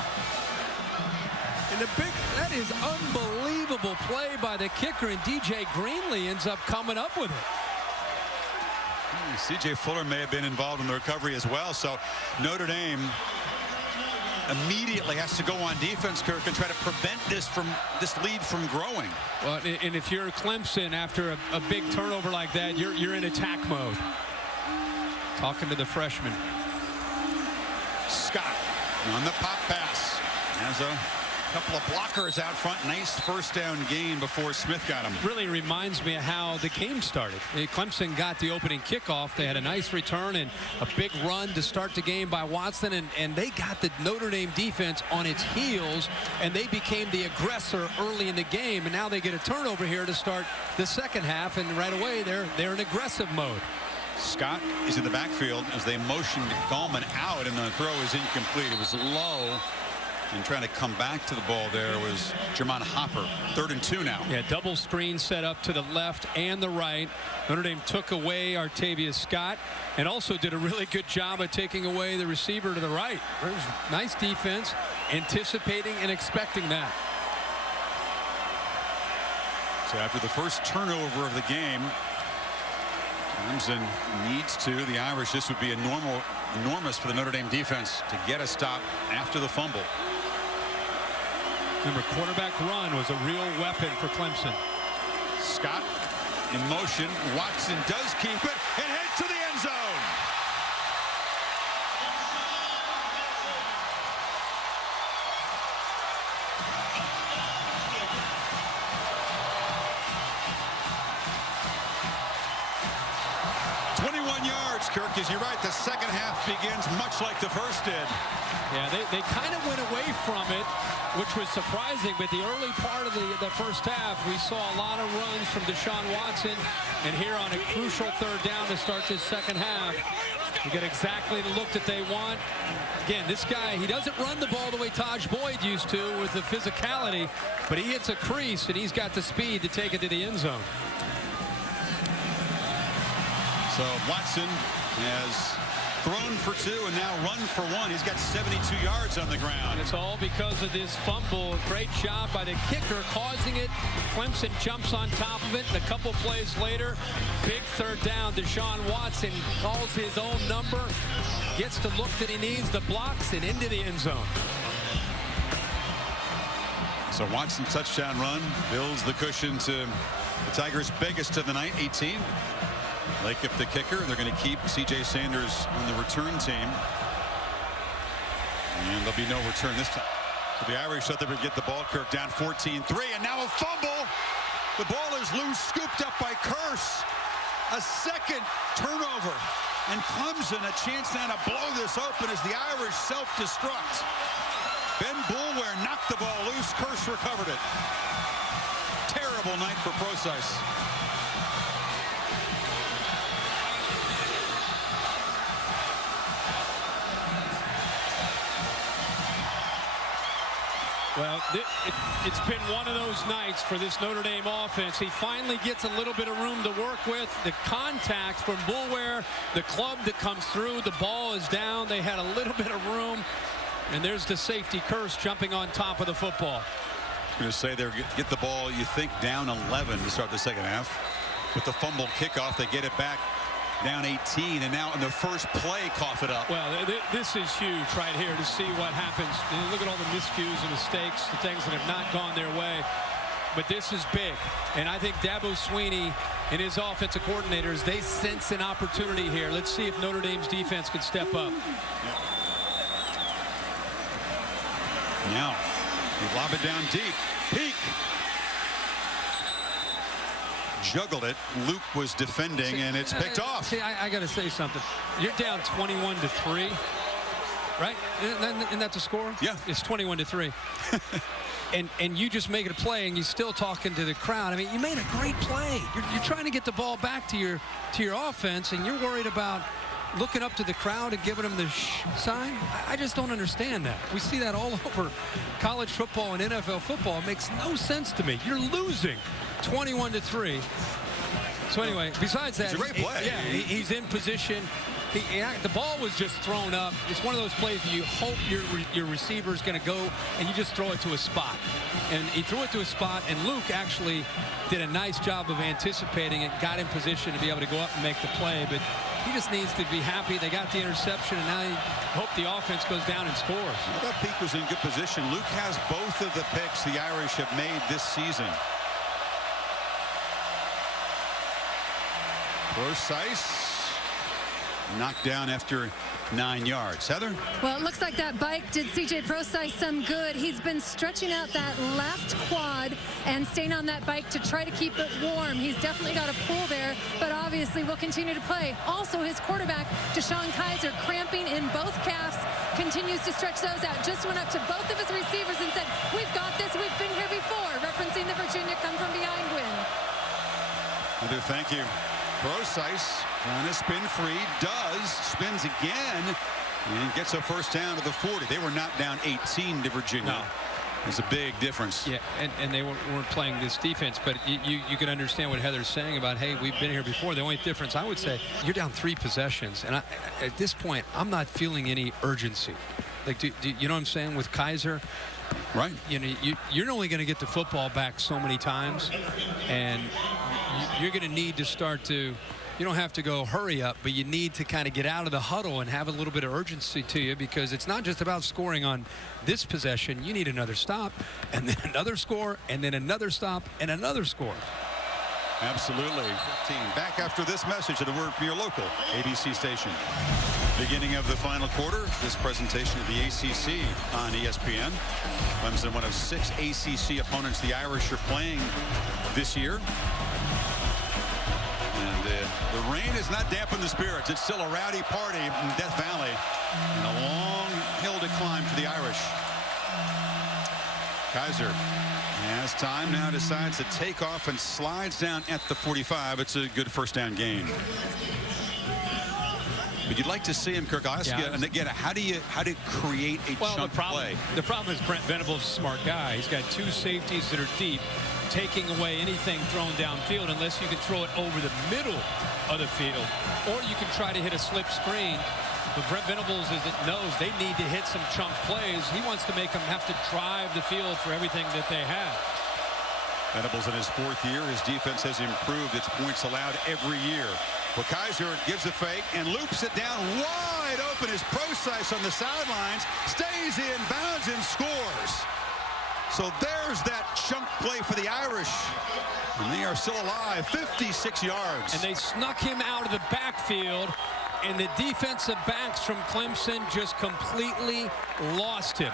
And that is unbelievable play by the kicker, and DJ Greenlee ends up coming up with it. C.J. Fuller may have been involved in the recovery as well. So Notre Dame immediately has to go on defense, Kirk, and try to prevent this lead from growing. Well, and if you're Clemson after a big turnover like that, you're in attack mode. Talking to the freshman. Scott on the pop pass. Has a couple of blockers out front. Nice first down gain before Smith got him. Really reminds me of how the game started. Clemson got the opening kickoff. They had a nice return and a big run to start the game by Watson, and they got the Notre Dame defense on its heels, and they became the aggressor early in the game, and now they get a turnover here to start the second half, and right away they're in aggressive mode. Scott is in the backfield as they motioned Gallman out, and the throw is incomplete. It was low. And trying to come back to the ball there was Jermon Hopper. 3rd and 2 now. Yeah, double screen set up to the left and the right. Notre Dame took away Artavius Scott and also did a really good job of taking away the receiver to the right. Nice defense, anticipating and expecting that. So after the first turnover of the game, Clemson needs to. The Irish, this would be enormous for the Notre Dame defense to get a stop after the fumble. Remember, quarterback run was a real weapon for Clemson. Scott in motion. Watson does keep it and heads to the end zone. Kirk, as you're right, the second half begins much like the first did. Yeah, they kind of went away from it, which was surprising, but the early part of the first half, we saw a lot of runs from DeShaun Watson, and here on a crucial 3rd down to start this second half, you get exactly the look that they want. Again, this guy, he doesn't run the ball the way Taj Boyd used to with the physicality, but he hits a crease, and he's got the speed to take it to the end zone. So Watson has thrown for 2 and now run for 1. He's got 72 yards on the ground. And it's all because of this fumble. Great job by the kicker causing it. Clemson jumps on top of it. And a couple plays later, big 3rd down. DeShaun Watson calls his own number, gets the look that he needs, the blocks, and into the end zone. So Watson touchdown run builds the cushion to the Tigers' biggest of the night, 18. Lakeup the kicker. They're going to keep C.J. Sanders on the return team. And there'll be no return this time. So the Irish thought they would get the ball. Kirk down 14-3. And now a fumble. The ball is loose, scooped up by Curse. A second turnover. And Clemson a chance now to blow this open as the Irish self-destruct. Ben Boulware knocked the ball loose. Curse recovered it. Terrible night for Procise. Well, it's been one of those nights for this Notre Dame offense. He finally gets a little bit of room to work with. The contact from Boulware, the club that comes through, the ball is down. They had a little bit of room. And there's the safety Curse jumping on top of the football. I was going to say they get the ball, you think, down 11 to start the second half. With the fumble kickoff, they get it back down 18, and now in the first play, cough it up. Well, this is huge right here to see what happens. Look at all the miscues and mistakes, the things that have not gone their way. But this is big, and I think Dabo Swinney and his offensive coordinators, they sense an opportunity here. Let's see if Notre Dame's defense can step up. Now, they lob it down deep. Peak. Juggled it. Luke was defending, and it's picked off. See, I got to say something. You're down 21-3, right? Isn't that the score? Yeah. It's 21-3. and you just make it a play, and you're still talking to the crowd. I mean, you made a great play. You're trying to get the ball back to your offense, and you're worried about looking up to the crowd and giving them the sign. I just don't understand that. We see that all over college football and NFL football. It makes no sense to me. You're losing 21-3. So anyway, besides that, it's a great play. He's in position. The ball was just thrown up. It's one of those plays where you hope your receiver is going to go and you just throw it to a spot. And he threw it to a spot, and Luke actually did a nice job of anticipating it, got in position to be able to go up and make the play. But he just needs to be happy they got the interception, and now he hope the offense goes down and scores. I thought Peak was in good position. Luke has both of the picks the Irish have made this season. Procise knocked down after 9 yards. Heather? Well, it looks like that bike did C.J. Prosise some good. He's been stretching out that left quad and staying on that bike to try to keep it warm. He's definitely got a pull there, but obviously will continue to play. Also, his quarterback, DeShaun Kizer, cramping in both calves, continues to stretch those out. Just went up to both of his receivers and said, "We've got this. We've been here before," referencing the Virginia come from behind win. Thank you. Prosise trying to spin free, spins again, and gets a first down to the 40. They were not down 18 to Virginia. No. It's a big difference. Yeah, and they weren't playing this defense, but you can understand what Heather's saying about, hey, we've been here before. The only difference, I would say, you're down 3 possessions, and at this point, I'm not feeling any urgency. Like, do you know what I'm saying with Kizer? Right. You know, you're only going to get the football back so many times, and you're going to need to start to. You don't have to go hurry up, but you need to kind of get out of the huddle and have a little bit of urgency to you, because it's not just about scoring on this possession. You need another stop, and then another score, and then another stop, and another score. Absolutely. 15. Back after this message, and a word from your local ABC station. Beginning of the final quarter, this presentation of the ACC on ESPN. Clemson, one of 6 ACC opponents the Irish are playing this year. And the rain has not dampened the spirits. It's still a rowdy party in Death Valley, and a long hill to climb for the Irish. Kizer has time now, decides to take off and slides down at the 45. It's a good first down gain. But you'd like to see him, Kirk. I'll ask you, and again, how do you create a chunk play? The problem is Brent Venables is a smart guy. He's got 2 safeties that are deep, taking away anything thrown downfield unless you can throw it over the middle of the field, or you can try to hit a slip screen. But Brent Venables knows they need to hit some chunk plays. He wants to make them have to drive the field for everything that they have. Venables in his 4th year. His defense has improved its points allowed every year. Well, Kizer gives a fake and loops it down wide open. His Prosise on the sidelines stays in bounds and scores. So there's that chunk play for the Irish. And they are still alive, 56 yards. And they snuck him out of the backfield, and the defensive backs from Clemson just completely lost him.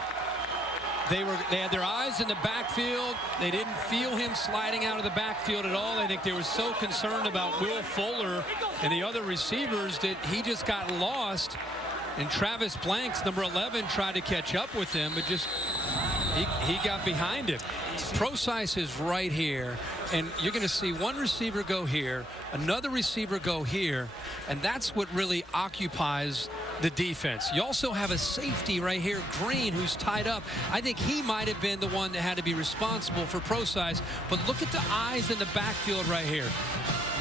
They had their eyes in the backfield. They didn't feel him sliding out of the backfield at all. I think they were so concerned about Will Fuller and the other receivers that he just got lost. And Travis Blanks, number 11, tried to catch up with him, but just he got behind him. Prosise is right here, and you're going to see one receiver go here, another receiver go here, and that's what really occupies the defense. You also have a safety right here, Green, who's tied up. I think he might have been the one that had to be responsible for Prosise, but look at the eyes in the backfield right here.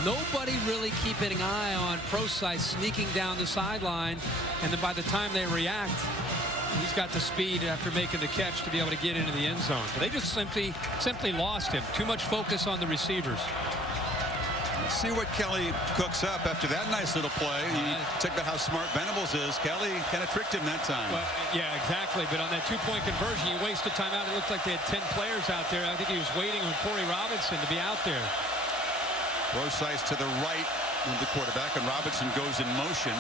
Nobody really keeping an eye on Prosise sneaking down the sideline, and then by the time they react, he's got the speed after making the catch to be able to get into the end zone. But they just simply lost him. Too much focus on the receivers. Let's see what Kelly cooks up after that nice little play. You talk about how smart Venables is. Kelly kind of tricked him that time. Well, yeah, exactly. But on that 2-point conversion, you waste a timeout. It looked like they had 10 players out there. I think he was waiting on Corey Robinson to be out there. Prosise to the right of the quarterback, and Robinson goes in motion.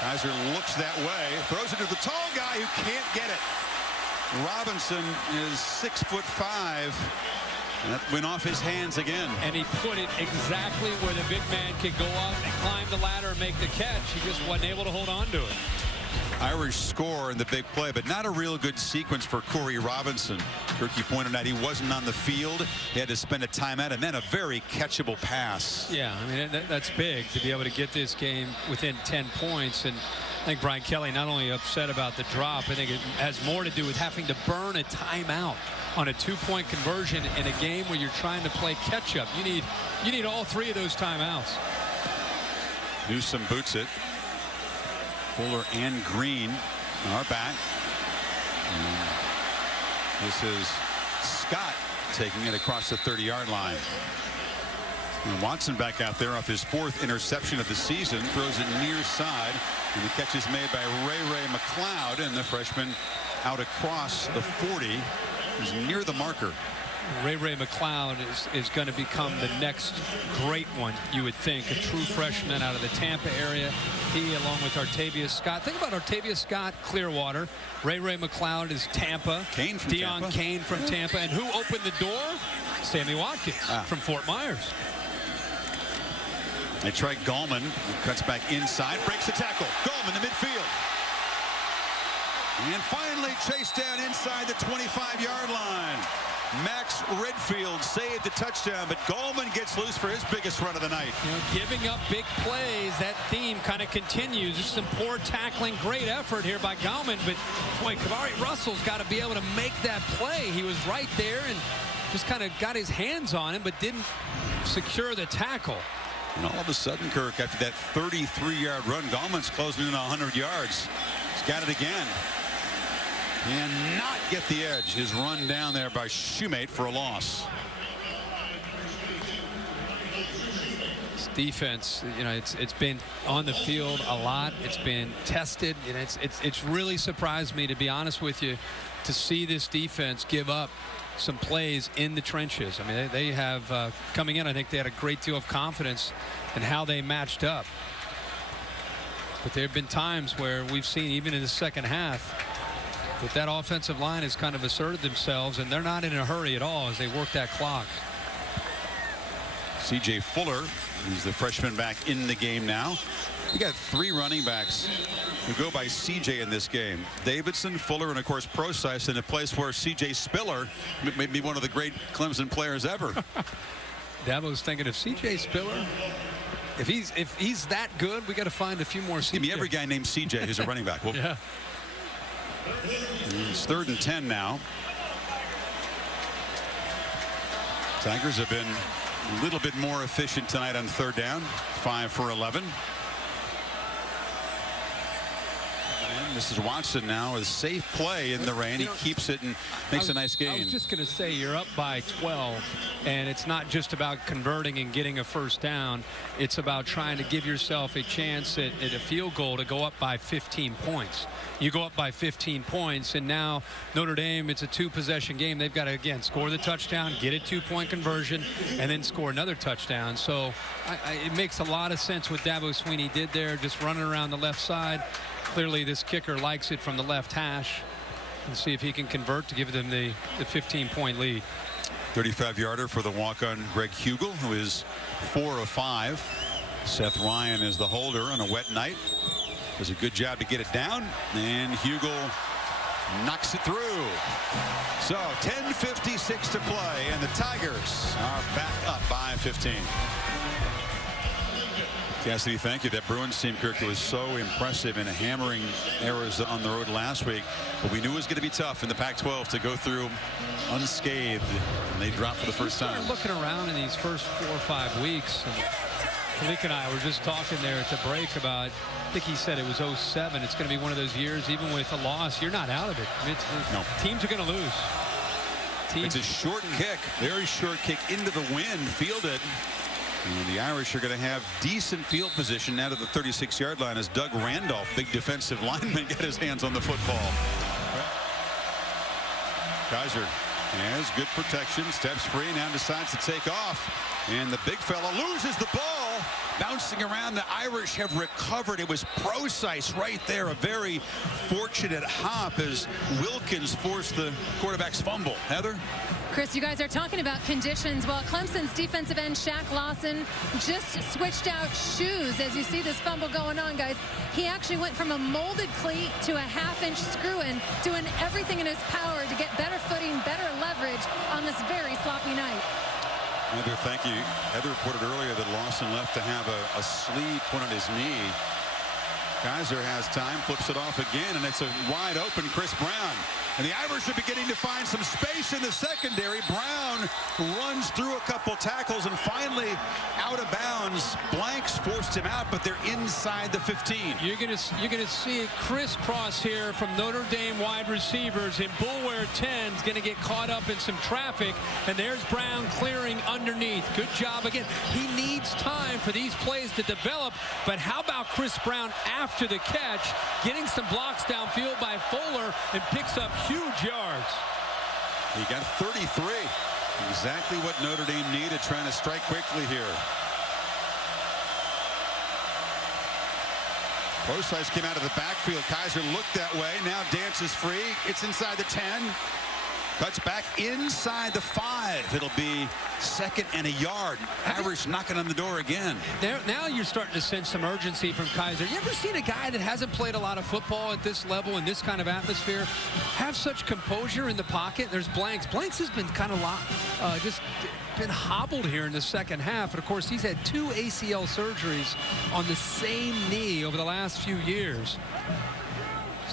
Kizer looks that way, throws it to the tall guy who can't get it. Robinson is 6'5", and that went off his hands again. And he put it exactly where the big man could go up and climb the ladder and make the catch. He just wasn't able to hold on to it. Irish score in the big play, but not a real good sequence for Corey Robinson. Turkey pointed out he wasn't on the field. He had to spend a timeout, and then a very catchable pass. Yeah, I mean, that's big to be able to get this game within 10 points. And I think Brian Kelly not only upset about the drop, I think it has more to do with having to burn a timeout on a 2-point conversion in a game where you're trying to play catch-up. You need all 3 of those timeouts. Newsome boots it. Fuller and Green are back. This is Scott taking it across the 30-yard line. And Watson back out there off his 4th interception of the season, throws it near side, and the catch is made by Ray McLeod, and the freshman out across the 40 is near the marker. Ray McLeod is going to become the next great one, you would think. A true freshman out of the Tampa area. He, along with Artavius Scott. Think about Artavius Scott, Clearwater. Ray McLeod is Tampa. Kane from Deion Tampa. Kane from Tampa. And who opened the door? Sammy Watkins from Fort Myers. They try Gallman, who cuts back inside, breaks the tackle. Gallman, the midfield. And finally chased down inside the 25-yard line. Max Redfield saved the touchdown, but Gallman gets loose for his biggest run of the night. You know, giving up big plays, that theme kind of continues. There's some poor tackling, great effort here by Gallman, but boy, Kamari Russell's got to be able to make that play. He was right there and just kind of got his hands on him, but didn't secure the tackle. And all of a sudden, Kirk, after that 33-yard run, Gallman's closing in on 100 yards. He's got it again. And not get the edge. His run down there by Shoemate for a loss. This defense, you know, it's been on the field a lot. It's been tested, and it's really surprised me, to be honest with you, to see this defense give up some plays in the trenches. I mean, they have coming in, I think they had a great deal of confidence in how they matched up. But there have been times where we've seen, even in the second half, that offensive line has kind of asserted themselves, and they're not in a hurry at all as they work that clock. C.J. Fuller, he's the freshman back in the game now. We got 3 running backs who go by C.J. in this game. Davidson, Fuller, and of course Procise, in a place where C.J. Spiller may be one of the great Clemson players ever. Dabo's thinking of C.J. Spiller. If he's that good, we got to find a few more. Give me every guy named C.J. who's a running back. Well, yeah. It's 3rd and 10 now. Tigers have been a little bit more efficient tonight on 3rd down. 5 for 11. And this is Watson now, a safe play in the rain. He keeps it and makes a nice gain. I was just going to say, you're up by 12, and it's not just about converting and getting a first down. It's about trying to give yourself a chance at a field goal to go up by 15 points. You go up by 15 points, and now Notre Dame, it's a 2-possession game. They've got to, again, score the touchdown, get a 2-point conversion, and then score another touchdown. So it makes a lot of sense what Dabo Swinney did there, just running around the left side. Clearly, this kicker likes it from the left hash. And see if he can convert to give them the 15-point lead. 35-yarder for the walk-on Greg Hugel, who is 4 of 5. Seth Ryan is the holder on a wet night. Does a good job to get it down, and Hugel knocks it through. So 10:56 to play, and the Tigers are back up by 15. Cassidy, thank you. That Bruins team, Kirk, was so impressive in hammering errors on the road last week, but we knew it was going to be tough in the Pac-12 to go through unscathed, and they dropped for the first time. Looking around in these first 4 or 5 weeks, and Malik and I were just talking there at the break about, I think he said it was 07. It's going to be one of those years, even with a loss, you're not out of it. No. Teams are going to lose. It's a short kick, very short kick into the wind, fielded. And the Irish are going to have decent field position out of the 36-yard line as Doug Randolph, big defensive lineman, got his hands on the football. Kizer has good protection, steps free, now decides to take off. And the big fella loses the ball. Bouncing around, the Irish have recovered. It was Procise right there. A very fortunate hop as Wilkins forced the quarterback's fumble. Heather? Chris, you guys are talking about conditions. Well, Clemson's defensive end, Shaq Lawson, just switched out shoes as you see this fumble going on, guys. He actually went from a molded cleat to a half-inch screw-in, doing everything in his power to get better footing, better leverage on this very sloppy night. Heather, thank you. Heather reported earlier that Lawson left to have a sleeve put on his knee. Kizer has time, flips it off again, and it's a wide open Chris Brown. And the Irish are beginning to find some space in the secondary. Brown runs through a couple tackles and finally out of bounds. Blanks forced him out, but they're inside the 15. You're gonna see a crisscross here from Notre Dame wide receivers, and Bullware 10's gonna get caught up in some traffic, and there's Brown clearing underneath. Good job again. He needs time for these plays to develop, but how about Chris Brown after the catch, getting some blocks downfield by Fuller and picks up huge yards. He got 33. Exactly what Notre Dame needed, trying to strike quickly here. Procise came out of the backfield. Kizer looked that way. Now dances free. It's inside the 10. Cuts back inside the 5. It'll be 2nd and a yard. Irish knocking on the door again. Now you're starting to sense some urgency from Kizer. You ever seen a guy that hasn't played a lot of football at this level in this kind of atmosphere have such composure in the pocket? There's Blanks. Blanks has been kind of just been hobbled here in the second half. And of course, he's had 2 ACL surgeries on the same knee over the last few years.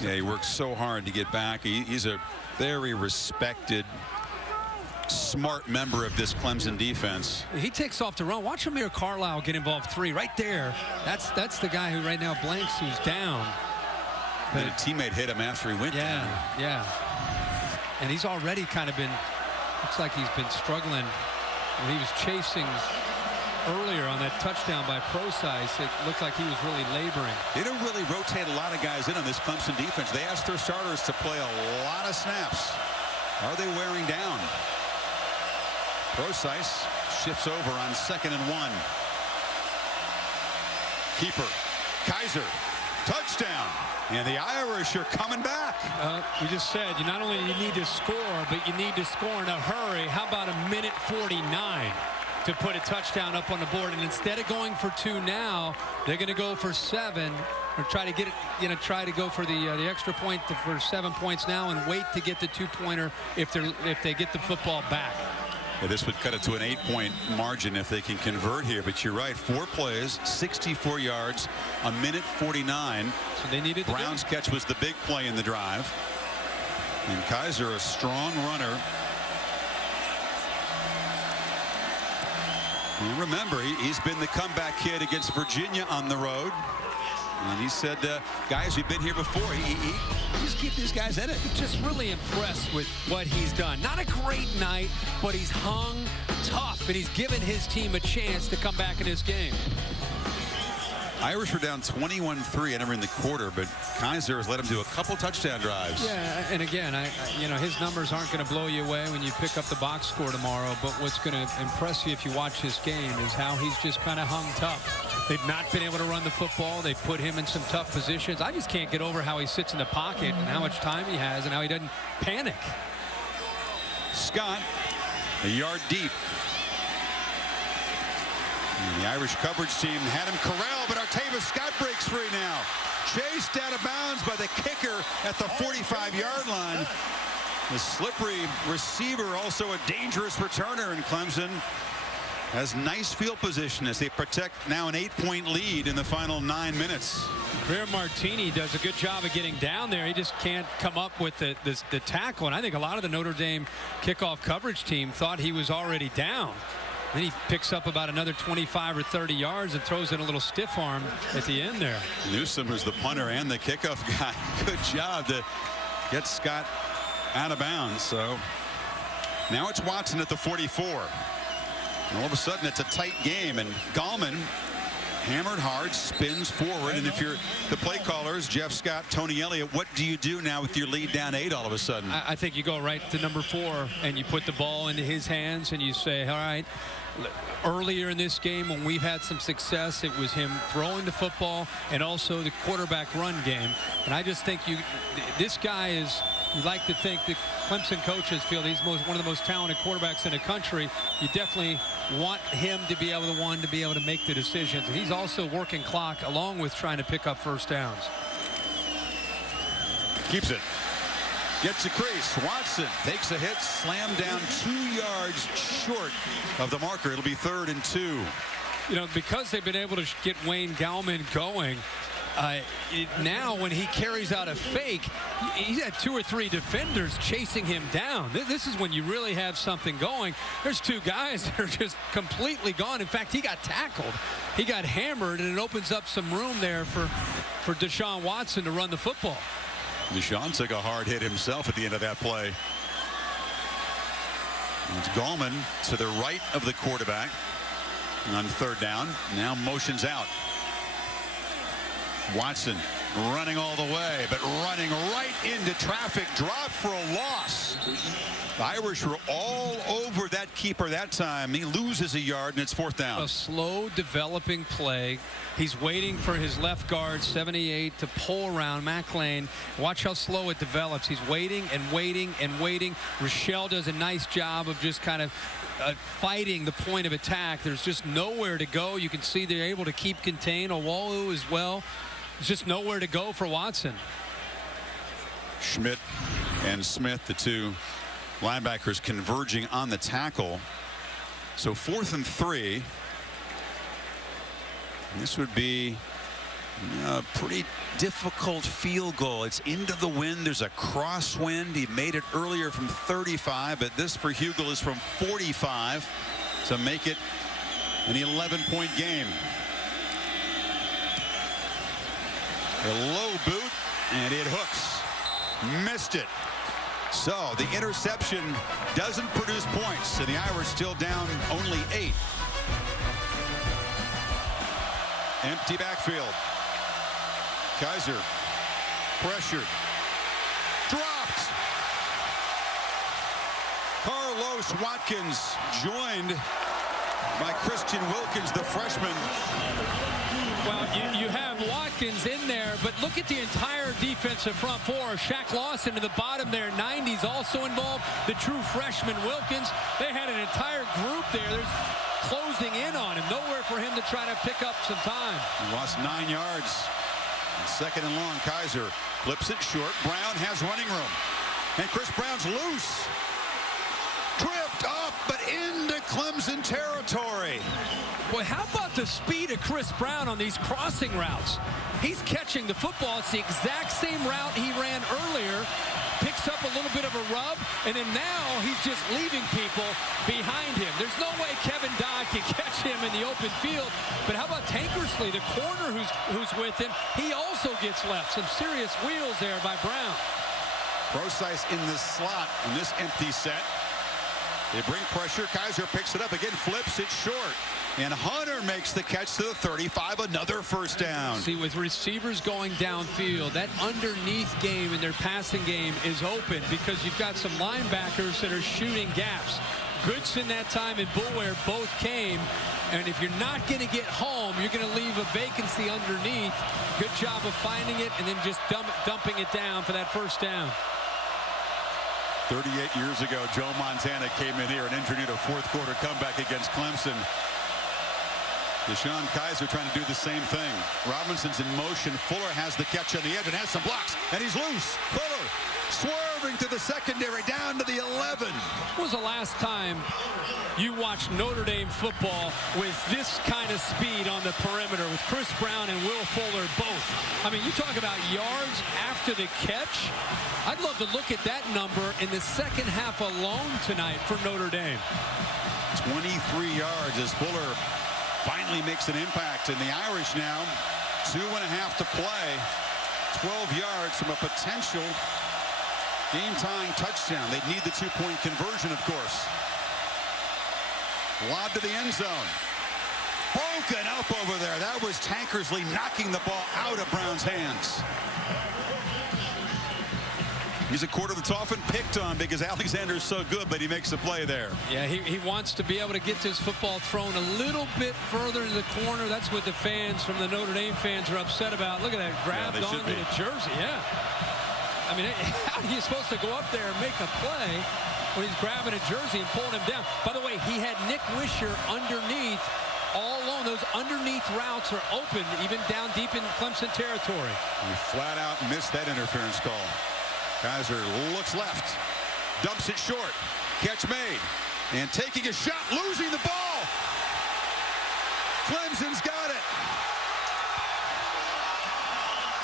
Yeah, he works so hard to get back. He's a very respected, smart member of this Clemson defense. He takes off to run. Watch Amir Carlisle get involved 3 right there. That's the guy who right now Blanks, who's down. But a teammate hit him after he went down. Yeah. And he's already kind of been, looks like he's been struggling. When he was chasing earlier on that touchdown by Procise, it looked like he was really laboring. They don't really rotate a lot of guys in on this Clemson defense. They asked their starters to play a lot of snaps. Are they wearing down? Procise shifts over on 2nd and 1. Keeper, Kizer, touchdown. And the Irish are coming back. We just said, you not only do you need to score, but you need to score in a hurry. How about a minute 49 to put a touchdown up on the board? And instead of going for 2 now, they're going to go for 7 or try to get it, try to go for the extra point for 7 points now and wait to get the 2-pointer if they get the football back. Yeah, this would cut it to an 8-point margin if they can convert here. But you're right, 4 plays, 64 yards, a minute 49. So they needed Brown's catch was the big play in the drive. And Kizer, a strong runner. And remember, he's been the comeback kid against Virginia on the road. And he said, guys, we've been here before. He just keep these guys in it. Just really impressed with what he's done. Not a great night, but he's hung tough, and he's given his team a chance to come back in this game. Irish were down 21-3 entering the quarter, but Kizer has let him do a couple touchdown drives. Yeah, and again, his numbers aren't going to blow you away when you pick up the box score tomorrow, but what's going to impress you if you watch this game is how he's just kind of hung tough. They've not been able to run the football. They put him in some tough positions. I just can't get over how he sits in the pocket and how much time he has and how he doesn't panic. Scott, a yard deep. And the Irish coverage team had him corralled, but Artavis Scott breaks free now. Chased out of bounds by the kicker at the 45-yard line. The slippery receiver, also a dangerous returner in Clemson, has nice field position as they protect now an 8-point lead in the final 9 minutes. Greer Martini does a good job of getting down there. He just can't come up with the tackle. And I think a lot of the Notre Dame kickoff coverage team thought he was already down. Then he picks up about another 25 or 30 yards and throws in a little stiff arm at the end there. Newsom, who's the punter and the kickoff guy, good job to get Scott out of bounds. So now it's Watson at the 44. And all of a sudden it's a tight game, and Gallman hammered hard, spins forward, and if you're the play callers, Jeff Scott, Tony Elliott, what do you do now with your lead down 8 all of a sudden? I think you go right to number 4 and you put the ball into his hands and you say, all right, earlier in this game when we've had some success, it was him throwing the football and also the quarterback run game. And I just think this guy is, you like to think the Clemson coaches feel he's one of the most talented quarterbacks in the country. You definitely want him to be able to make the decisions. And he's also working clock along with trying to pick up first downs. Keeps it. Gets a crease. Watson takes a hit, slammed down 2 yards short of the marker. It'll be 3rd and 2. Because they've been able to get Wayne Gallman going, now when he carries out a fake, he's had 2 or 3 defenders chasing him down. This is when you really have something going. There's 2 guys that are just completely gone. In fact, he got tackled. He got hammered, and it opens up some room there for DeShaun Watson to run the football. DeShaun took a hard hit himself at the end of that play. It's Gallman to the right of the quarterback on 3rd down. Now motions out. Watson running all the way, but running right into traffic, dropped for a loss. The Irish were all over that keeper that time. He loses a yard, and it's 4th down. A slow developing play. He's waiting for his left guard, 78, to pull around McLean. Watch how slow it develops. He's waiting and waiting and waiting. Rochelle does a nice job of just kind of fighting the point of attack. There's just nowhere to go. You can see they're able to keep contained. Owalu as well. There's just nowhere to go for Watson. Schmidt and Smith, the two linebackers, converging on the tackle. So 4th and 3. This would be a pretty difficult field goal. It's into the wind. There's a crosswind. He made it earlier from 35, but this for Hugel is from 45 to make it an 11-point game. A low boot, and it hooks. Missed it. So the interception doesn't produce points, and the Irish still down only 8. Empty backfield. Kizer pressured. Dropped. Carlos Watkins joined by Christian Wilkins, the freshman. Well, you have Watkins in there, but look at the entire defensive front four. Shaq Lawson to the bottom there. 90's also involved. The true freshman Wilkins. They had an entire group there. There's closing in on him. Nowhere for him to try to pick up some time. He lost 9 yards. 2nd and long. Kizer flips it short. Brown has running room. And Chris Brown's loose. Tripped up, but into Clemson territory. Boy, how about the speed of Chris Brown on these crossing routes? He's catching the football. It's the exact same route he ran earlier. Picks up a little bit of a rub, and then now he's just leaving people behind him. There's no way Kevin Dodd can catch him in the open field. But how about Tankersley, the corner who's with him? He also gets left. Some serious wheels there by Brown. Procise in the slot in this empty set. They bring pressure. Kizer picks it up again, flips it short. And Hunter makes the catch to the 35, another 1st down. See, with receivers going downfield, that underneath game in their passing game is open because you've got some linebackers that are shooting gaps. Goodson that time and Boulware both came. And if you're not going to get home, you're going to leave a vacancy underneath. Good job of finding it and then just dumping it down for that 1st down. 38 years ago, Joe Montana came in here and engineered a 4th quarter comeback against Clemson. DeShaun Kizer trying to do the same thing. Robinson's in motion. Fuller has the catch on the edge and has some blocks, and he's loose. Fuller swerving to the secondary, down to the 11. When was the last time you watched Notre Dame football with this kind of speed on the perimeter with Chris Brown and Will Fuller both? I mean, you talk about yards after the catch. I'd love to look at that number in the second half alone tonight for Notre Dame. 23 yards as Fuller finally makes an impact, and the Irish now 2.5 to play. 12 yards from a potential game-tying touchdown. They'd need the 2-point conversion, of course. Lob to the end zone. Broken up over there. That was Tankersley knocking the ball out of Brown's hands. He's a quarter that's often picked on because Alexander's so good, but he makes the play there. Yeah, he wants to be able to get this football thrown a little bit further into the corner. That's what the fans from the Notre Dame fans are upset about. Look at that, grabbed onto the jersey. Yeah. I mean, how are you supposed to go up there and make a play when he's grabbing a jersey and pulling him down? By the way, he had Nick Wisher underneath all along. Those underneath routes are open, even down deep in Clemson territory. He flat out missed that interference call. Kizer looks left, dumps it short, catch made, and taking a shot, losing the ball. Clemson's got it.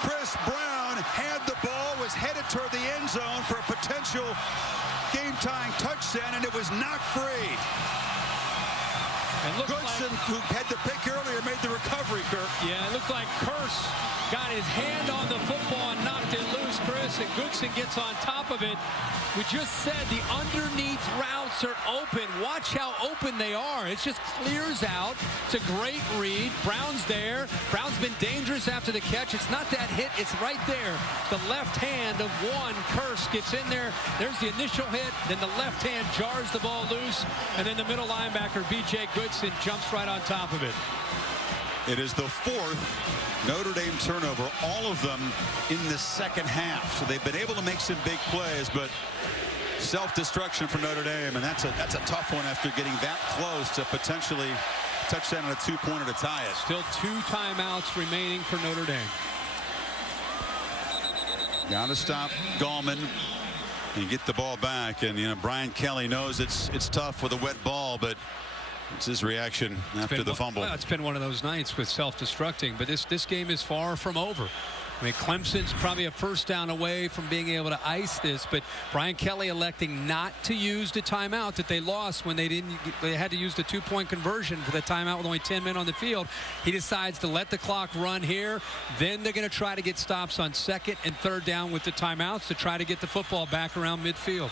Chris Brown had the ball, was headed toward the end zone for a potential game-tying touchdown, and it was knocked free. Goodson, who had the pick earlier, made the recovery, Kirk. Yeah, it looked like Curse got his hand on the football and knocked it loose, Chris, and Goodson gets on top of it. We just said the underneath routes routes are open. Watch how open they are. It just clears out. It's a great read. Brown's there. Brown's been dangerous after the catch. It's not that hit. It's right there. The left hand of one, Curse, gets in there. There's the initial hit. Then the left hand jars the ball loose. And then the middle linebacker, B.J. Goodson, jumps right on top of it. It is the 4th Notre Dame turnover, all of them in the second half. So they've been able to make some big plays, but self-destruction for Notre Dame, and that's a tough one after getting that close to potentially touchdown on a 2-pointer to tie it. Still 2 timeouts remaining for Notre Dame. Got to stop Gallman and get the ball back. And, you know, Brian Kelly knows it's tough with a wet ball, but it's his reaction after the fumble. Well, it's been one of those nights with self-destructing, but this game is far from over. I mean, Clemson's probably a first down away from being able to ice this, but Brian Kelly electing not to use the timeout that they lost when they had to use the 2-point conversion for the timeout with only 10 men on the field. He decides to let the clock run here. Then they're going to try to get stops on 2nd and 3rd down with the timeouts to try to get the football back around midfield.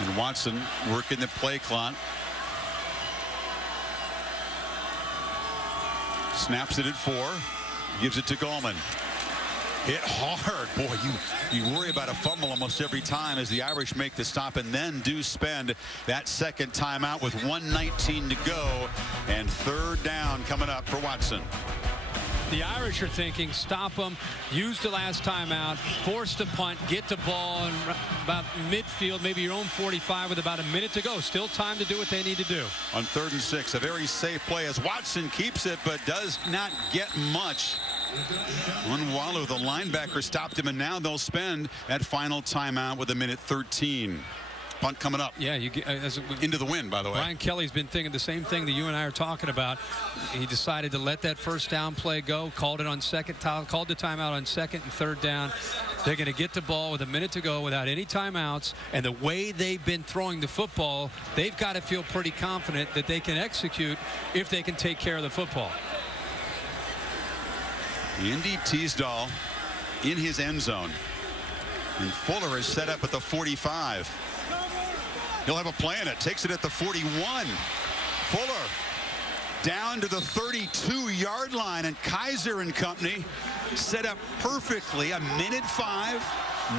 And Watson working the play clock. Snaps it at 4. Gives it to Gallman. Hit hard. Boy, you worry about a fumble almost every time as the Irish make the stop and then do spend that 2nd timeout with 1:19 to go. And 3rd down coming up for Watson. The Irish are thinking, stop them, use the last timeout, force the punt, get the ball in about midfield, maybe your own 45 with about a minute to go. Still time to do what they need to do. On 3rd and 6, a very safe play as Watson keeps it, but does not get much. Unwalu, the linebacker, stopped him, and now they'll spend that final timeout with 1:13. Punt coming up. Yeah, you get into the wind, by the way. Brian Kelly's been thinking the same thing that you and I are talking about. He decided to let that first down play go, called it on 2nd, called the timeout on 2nd and 3rd down. They're going to get the ball with a minute to go without any timeouts, and the way they've been throwing the football, they've got to feel pretty confident that they can execute if they can take care of the football. Andy Teasdall in his end zone, and Fuller is set up at the 45. He'll have a play in it. Takes it at the 41. Fuller down to the 32-yard line, and Kizer and company set up perfectly. 1:05.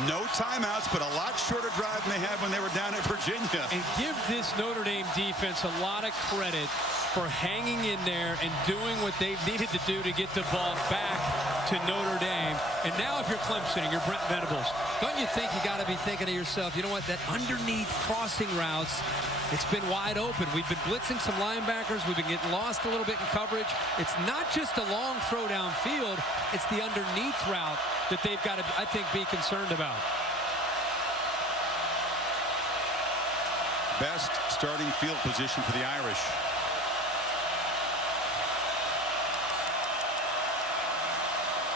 No timeouts, but a lot shorter drive than they had when they were down at Virginia. And give this Notre Dame defense a lot of credit for hanging in there and doing what they've needed to do to get the ball back to Notre Dame. And now if you're Clemson and you're Brent Venables, don't you think you got to be thinking to yourself, you know what, that underneath crossing routes, it's been wide open. We've been blitzing some linebackers. We've been getting lost a little bit in coverage. It's not just a long throw downfield. It's the underneath route that they've got to, I think, be concerned about. Best starting field position for the Irish.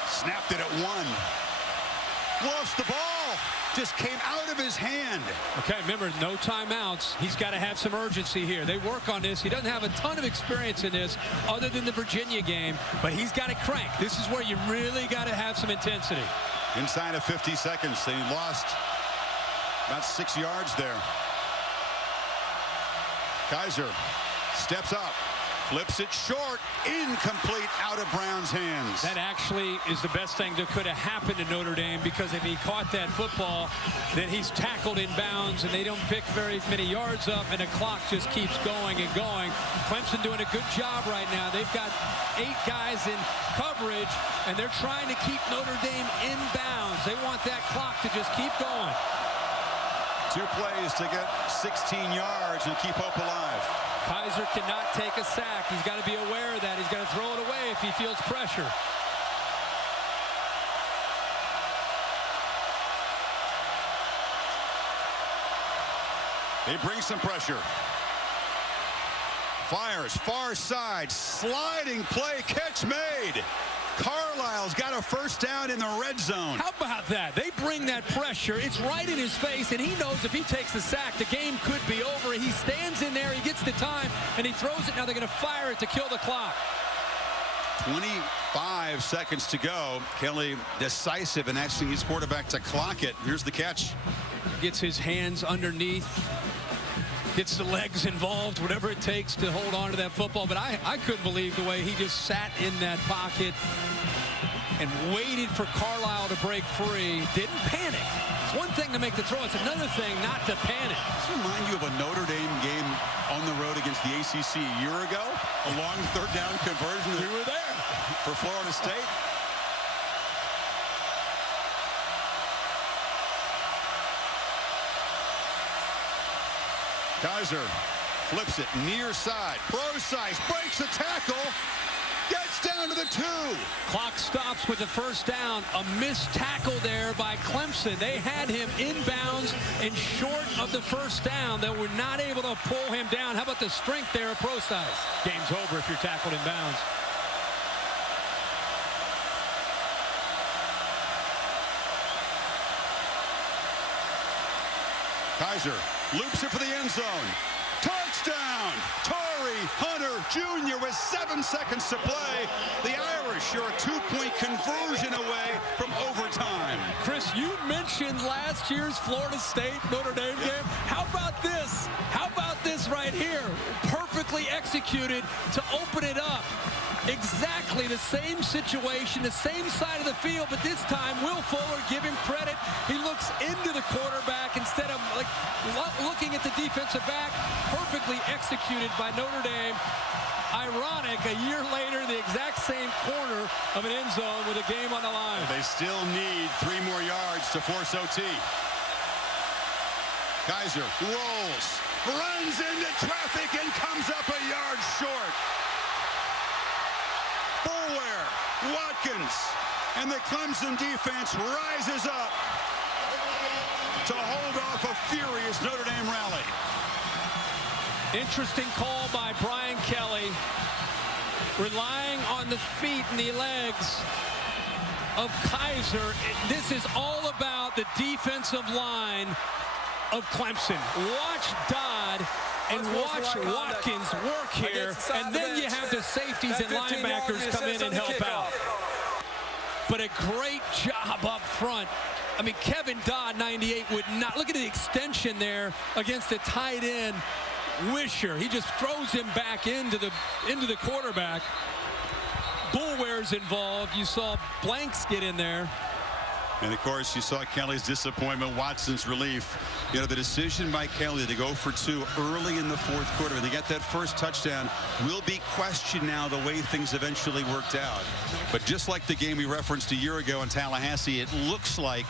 Snapped it at 1. Lost the ball. Just came out of his hand. Okay, remember, no timeouts. He's got to have some urgency here. They work on this. He doesn't have a ton of experience in this other than the Virginia game, but he's got to crank. This is where you really got to have some intensity. Inside of 50 seconds, they lost about 6 yards there. Kizer steps up. Flips it short, incomplete, out of Brown's hands. That actually is the best thing that could have happened to Notre Dame, because if he caught that football, then he's tackled in bounds and they don't pick very many yards up, and the clock just keeps going and going. Clemson doing a good job right now. They've got 8 guys in coverage and they're trying to keep Notre Dame in bounds. They want that clock to just keep going. 2 plays to get 16 yards and keep hope alive. Kizer cannot take a sack. He's got to be aware of that. He's going to throw it away if he feels pressure. They bring some pressure. Fires, far side, sliding play, catch made. Carlisle's got a first down in the red zone. How about that? They bring that pressure. It's right in his face, and he knows if he takes the sack, the game could be over. He stands in there, he gets the time, and he throws it. Now they're going to fire it to kill the clock. 25 seconds to go. Kelly decisive in asking his quarterback to clock it. Here's the catch. Gets his hands underneath gets the legs involved, whatever it takes to hold on to that football. But I couldn't believe the way he just sat in that pocket and waited for Carlisle to break free. Didn't panic. It's one thing to make the throw. It's another thing not to panic. Does it remind you of a Notre Dame game on the road against the ACC a year ago? A long third down conversion. We were there. For Florida State. Kizer flips it near side. Brosize breaks the tackle. Gets down to the 2. Clock stops with the first down. A missed tackle there by Clemson. They had him inbounds and short of the first down. They were not able to pull him down. How about the strength there of Brosize? Game's over if you're tackled inbounds. Kizer loops it for the end zone. Touchdown! Torrey Hunter Jr. with 7 seconds to play. The Irish are a 2-point conversion away from overtime. Chris, you mentioned last year's Florida State Notre Dame game. How about this? How about this right here? Perfectly executed to open it up. Exactly the same situation, the same side of the field, but this time Will Fuller, give him credit. He looks into the quarterback instead of looking at the defensive back. Perfectly executed by Notre Dame. Ironic, a year later, the exact same corner of an end zone with a game on the line. They still need 3 more yards to force OT. Kizer rolls, runs into traffic, and comes up a yard short. Boulware, Watkins, and the Clemson defense rises up to hold off a furious Notre Dame rally. Interesting call by Brian Kelly, relying on the feet and the legs of Kizer. This is all about the defensive line of Clemson. Watch Dodd and watch Watkins work here, and then you have the safeties and linebackers come in and help out. But a great job up front. I mean, Kevin Dodd, 98, would not. Look at the extension there against the tight end, Wisher. He just throws him back into the quarterback. Boulware's involved. You saw Blanks get in there. And, of course, you saw Kelly's disappointment, Watson's relief. You know, the decision by Kelly to go for 2 early in the 4th quarter and to get that first touchdown will be questioned now the way things eventually worked out. But just like the game we referenced a year ago in Tallahassee, it looks like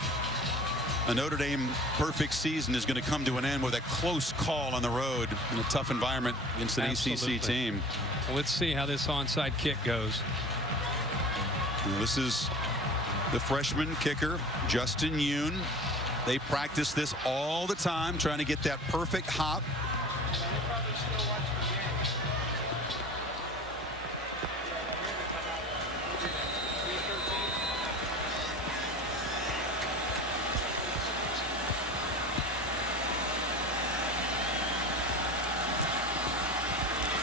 a Notre Dame perfect season is going to come to an end with a close call on the road in a tough environment against an ACC team. Well, let's see how this onside kick goes. This is the freshman kicker, Justin Yoon. They practice this all the time, trying to get that perfect hop.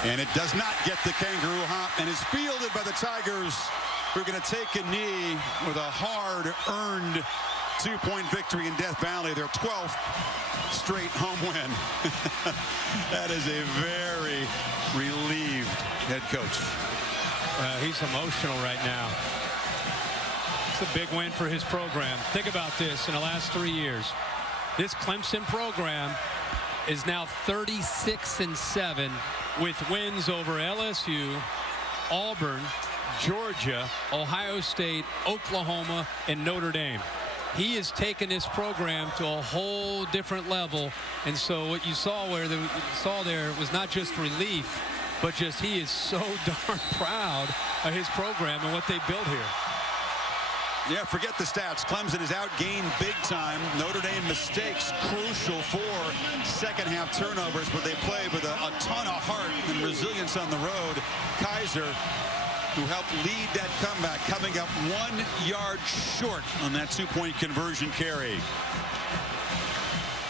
And it does not get the kangaroo hop and is fielded by the Tigers, who are going to take a knee with a hard-earned 2-point victory in Death Valley, their 12th straight home win. That is a very relieved head coach. He's emotional right now. It's a big win for his program. Think about this. In the last 3 years, this Clemson program is now 36-7 with wins over LSU, Auburn, Georgia, Ohio State, Oklahoma, and Notre Dame. He has taken this program to a whole different level, and so what you saw there was not just relief, but just he is so darn proud of his program and what they built here. Yeah, forget the stats. Clemson is outgained big time. Notre Dame mistakes crucial for second-half turnovers, but they played with a ton of heart and resilience on the road. Kizer, who helped lead that comeback, coming up 1 yard short on that 2-point conversion carry.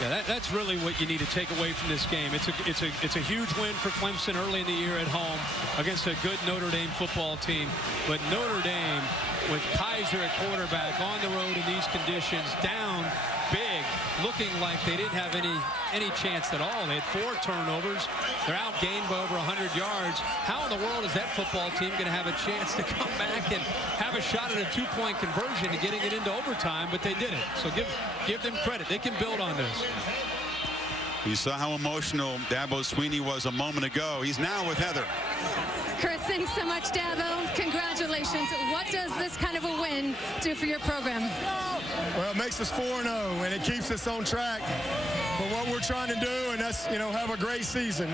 Yeah, that's really what you need to take away from this game. It's a huge win for Clemson early in the year at home against a good Notre Dame football team. But Notre Dame, with Kizer at quarterback on the road in these conditions, down big looking like they didn't have any chance at all. They had 4 turnovers. They're outgained by over 100 yards. How in the world is that football team going to have a chance to come back and have a shot at a 2-point conversion and getting it into overtime? But they did it. So give them credit. They can build on this. You saw how emotional Dabo Sweeney was a moment ago. He's now with Heather. Chris, thanks so much, Dabo. Congratulations. What does this kind of a win do for your program? Well, it makes us 4-0, and it keeps us on track for what we're trying to do, and that's, have a great season.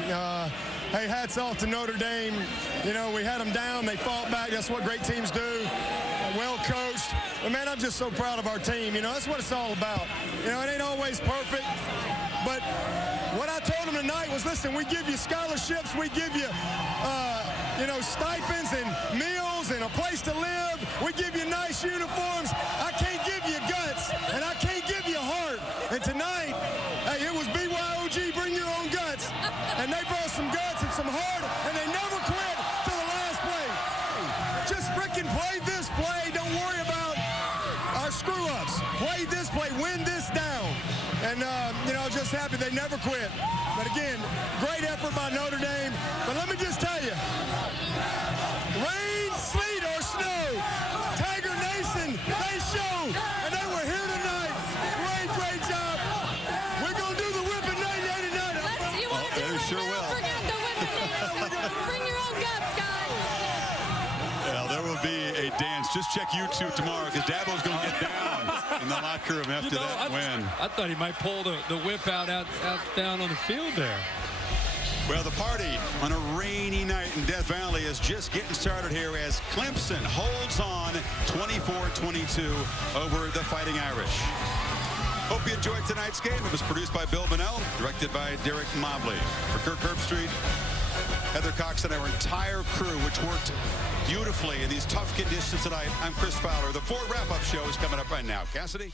Hey, hats off to Notre Dame. We had them down. They fought back. That's what great teams do. Well coached. But, man, I'm just so proud of our team. That's what it's all about. It ain't always perfect, but what I told them tonight was, listen, we give you scholarships. We give you, stipends and meals and a place to live. We give you nice uniforms. I can't give you guts, and I can't give you heart. And tonight, hey, it was BYOG, bring your own guts. And they brought some guts and some heart, and they never quit to the last play. Just freaking play this play. Don't worry about our screw-ups. Play this play. Win this down. And, just happy they never quit. But, again, great effort by Notre Dame. But let me just tell you, rain, sleet, or snow, Tiger Nation, they show. And they were here tonight. Great job. We're going to do the whipping 98. You want to do it right sure now? will. Forget the whipping. Bring your own guts, guys. Well, there will be a dance. Just check YouTube tomorrow because Dabo's going to get down in the locker room after that win. I thought he might pull the whip out down on the field there. Well, the party on a rainy night in Death Valley is just getting started here as Clemson holds on 24-22 over the Fighting Irish. Hope you enjoyed tonight's game. It was produced by Bill Bonnell, directed by Derek Mobley. For Kirk Herbstreit, Heather Cox, and our entire crew, which worked beautifully in these tough conditions tonight, I'm Chris Fowler. The Ford Wrap-Up Show is coming up right now. Cassidy?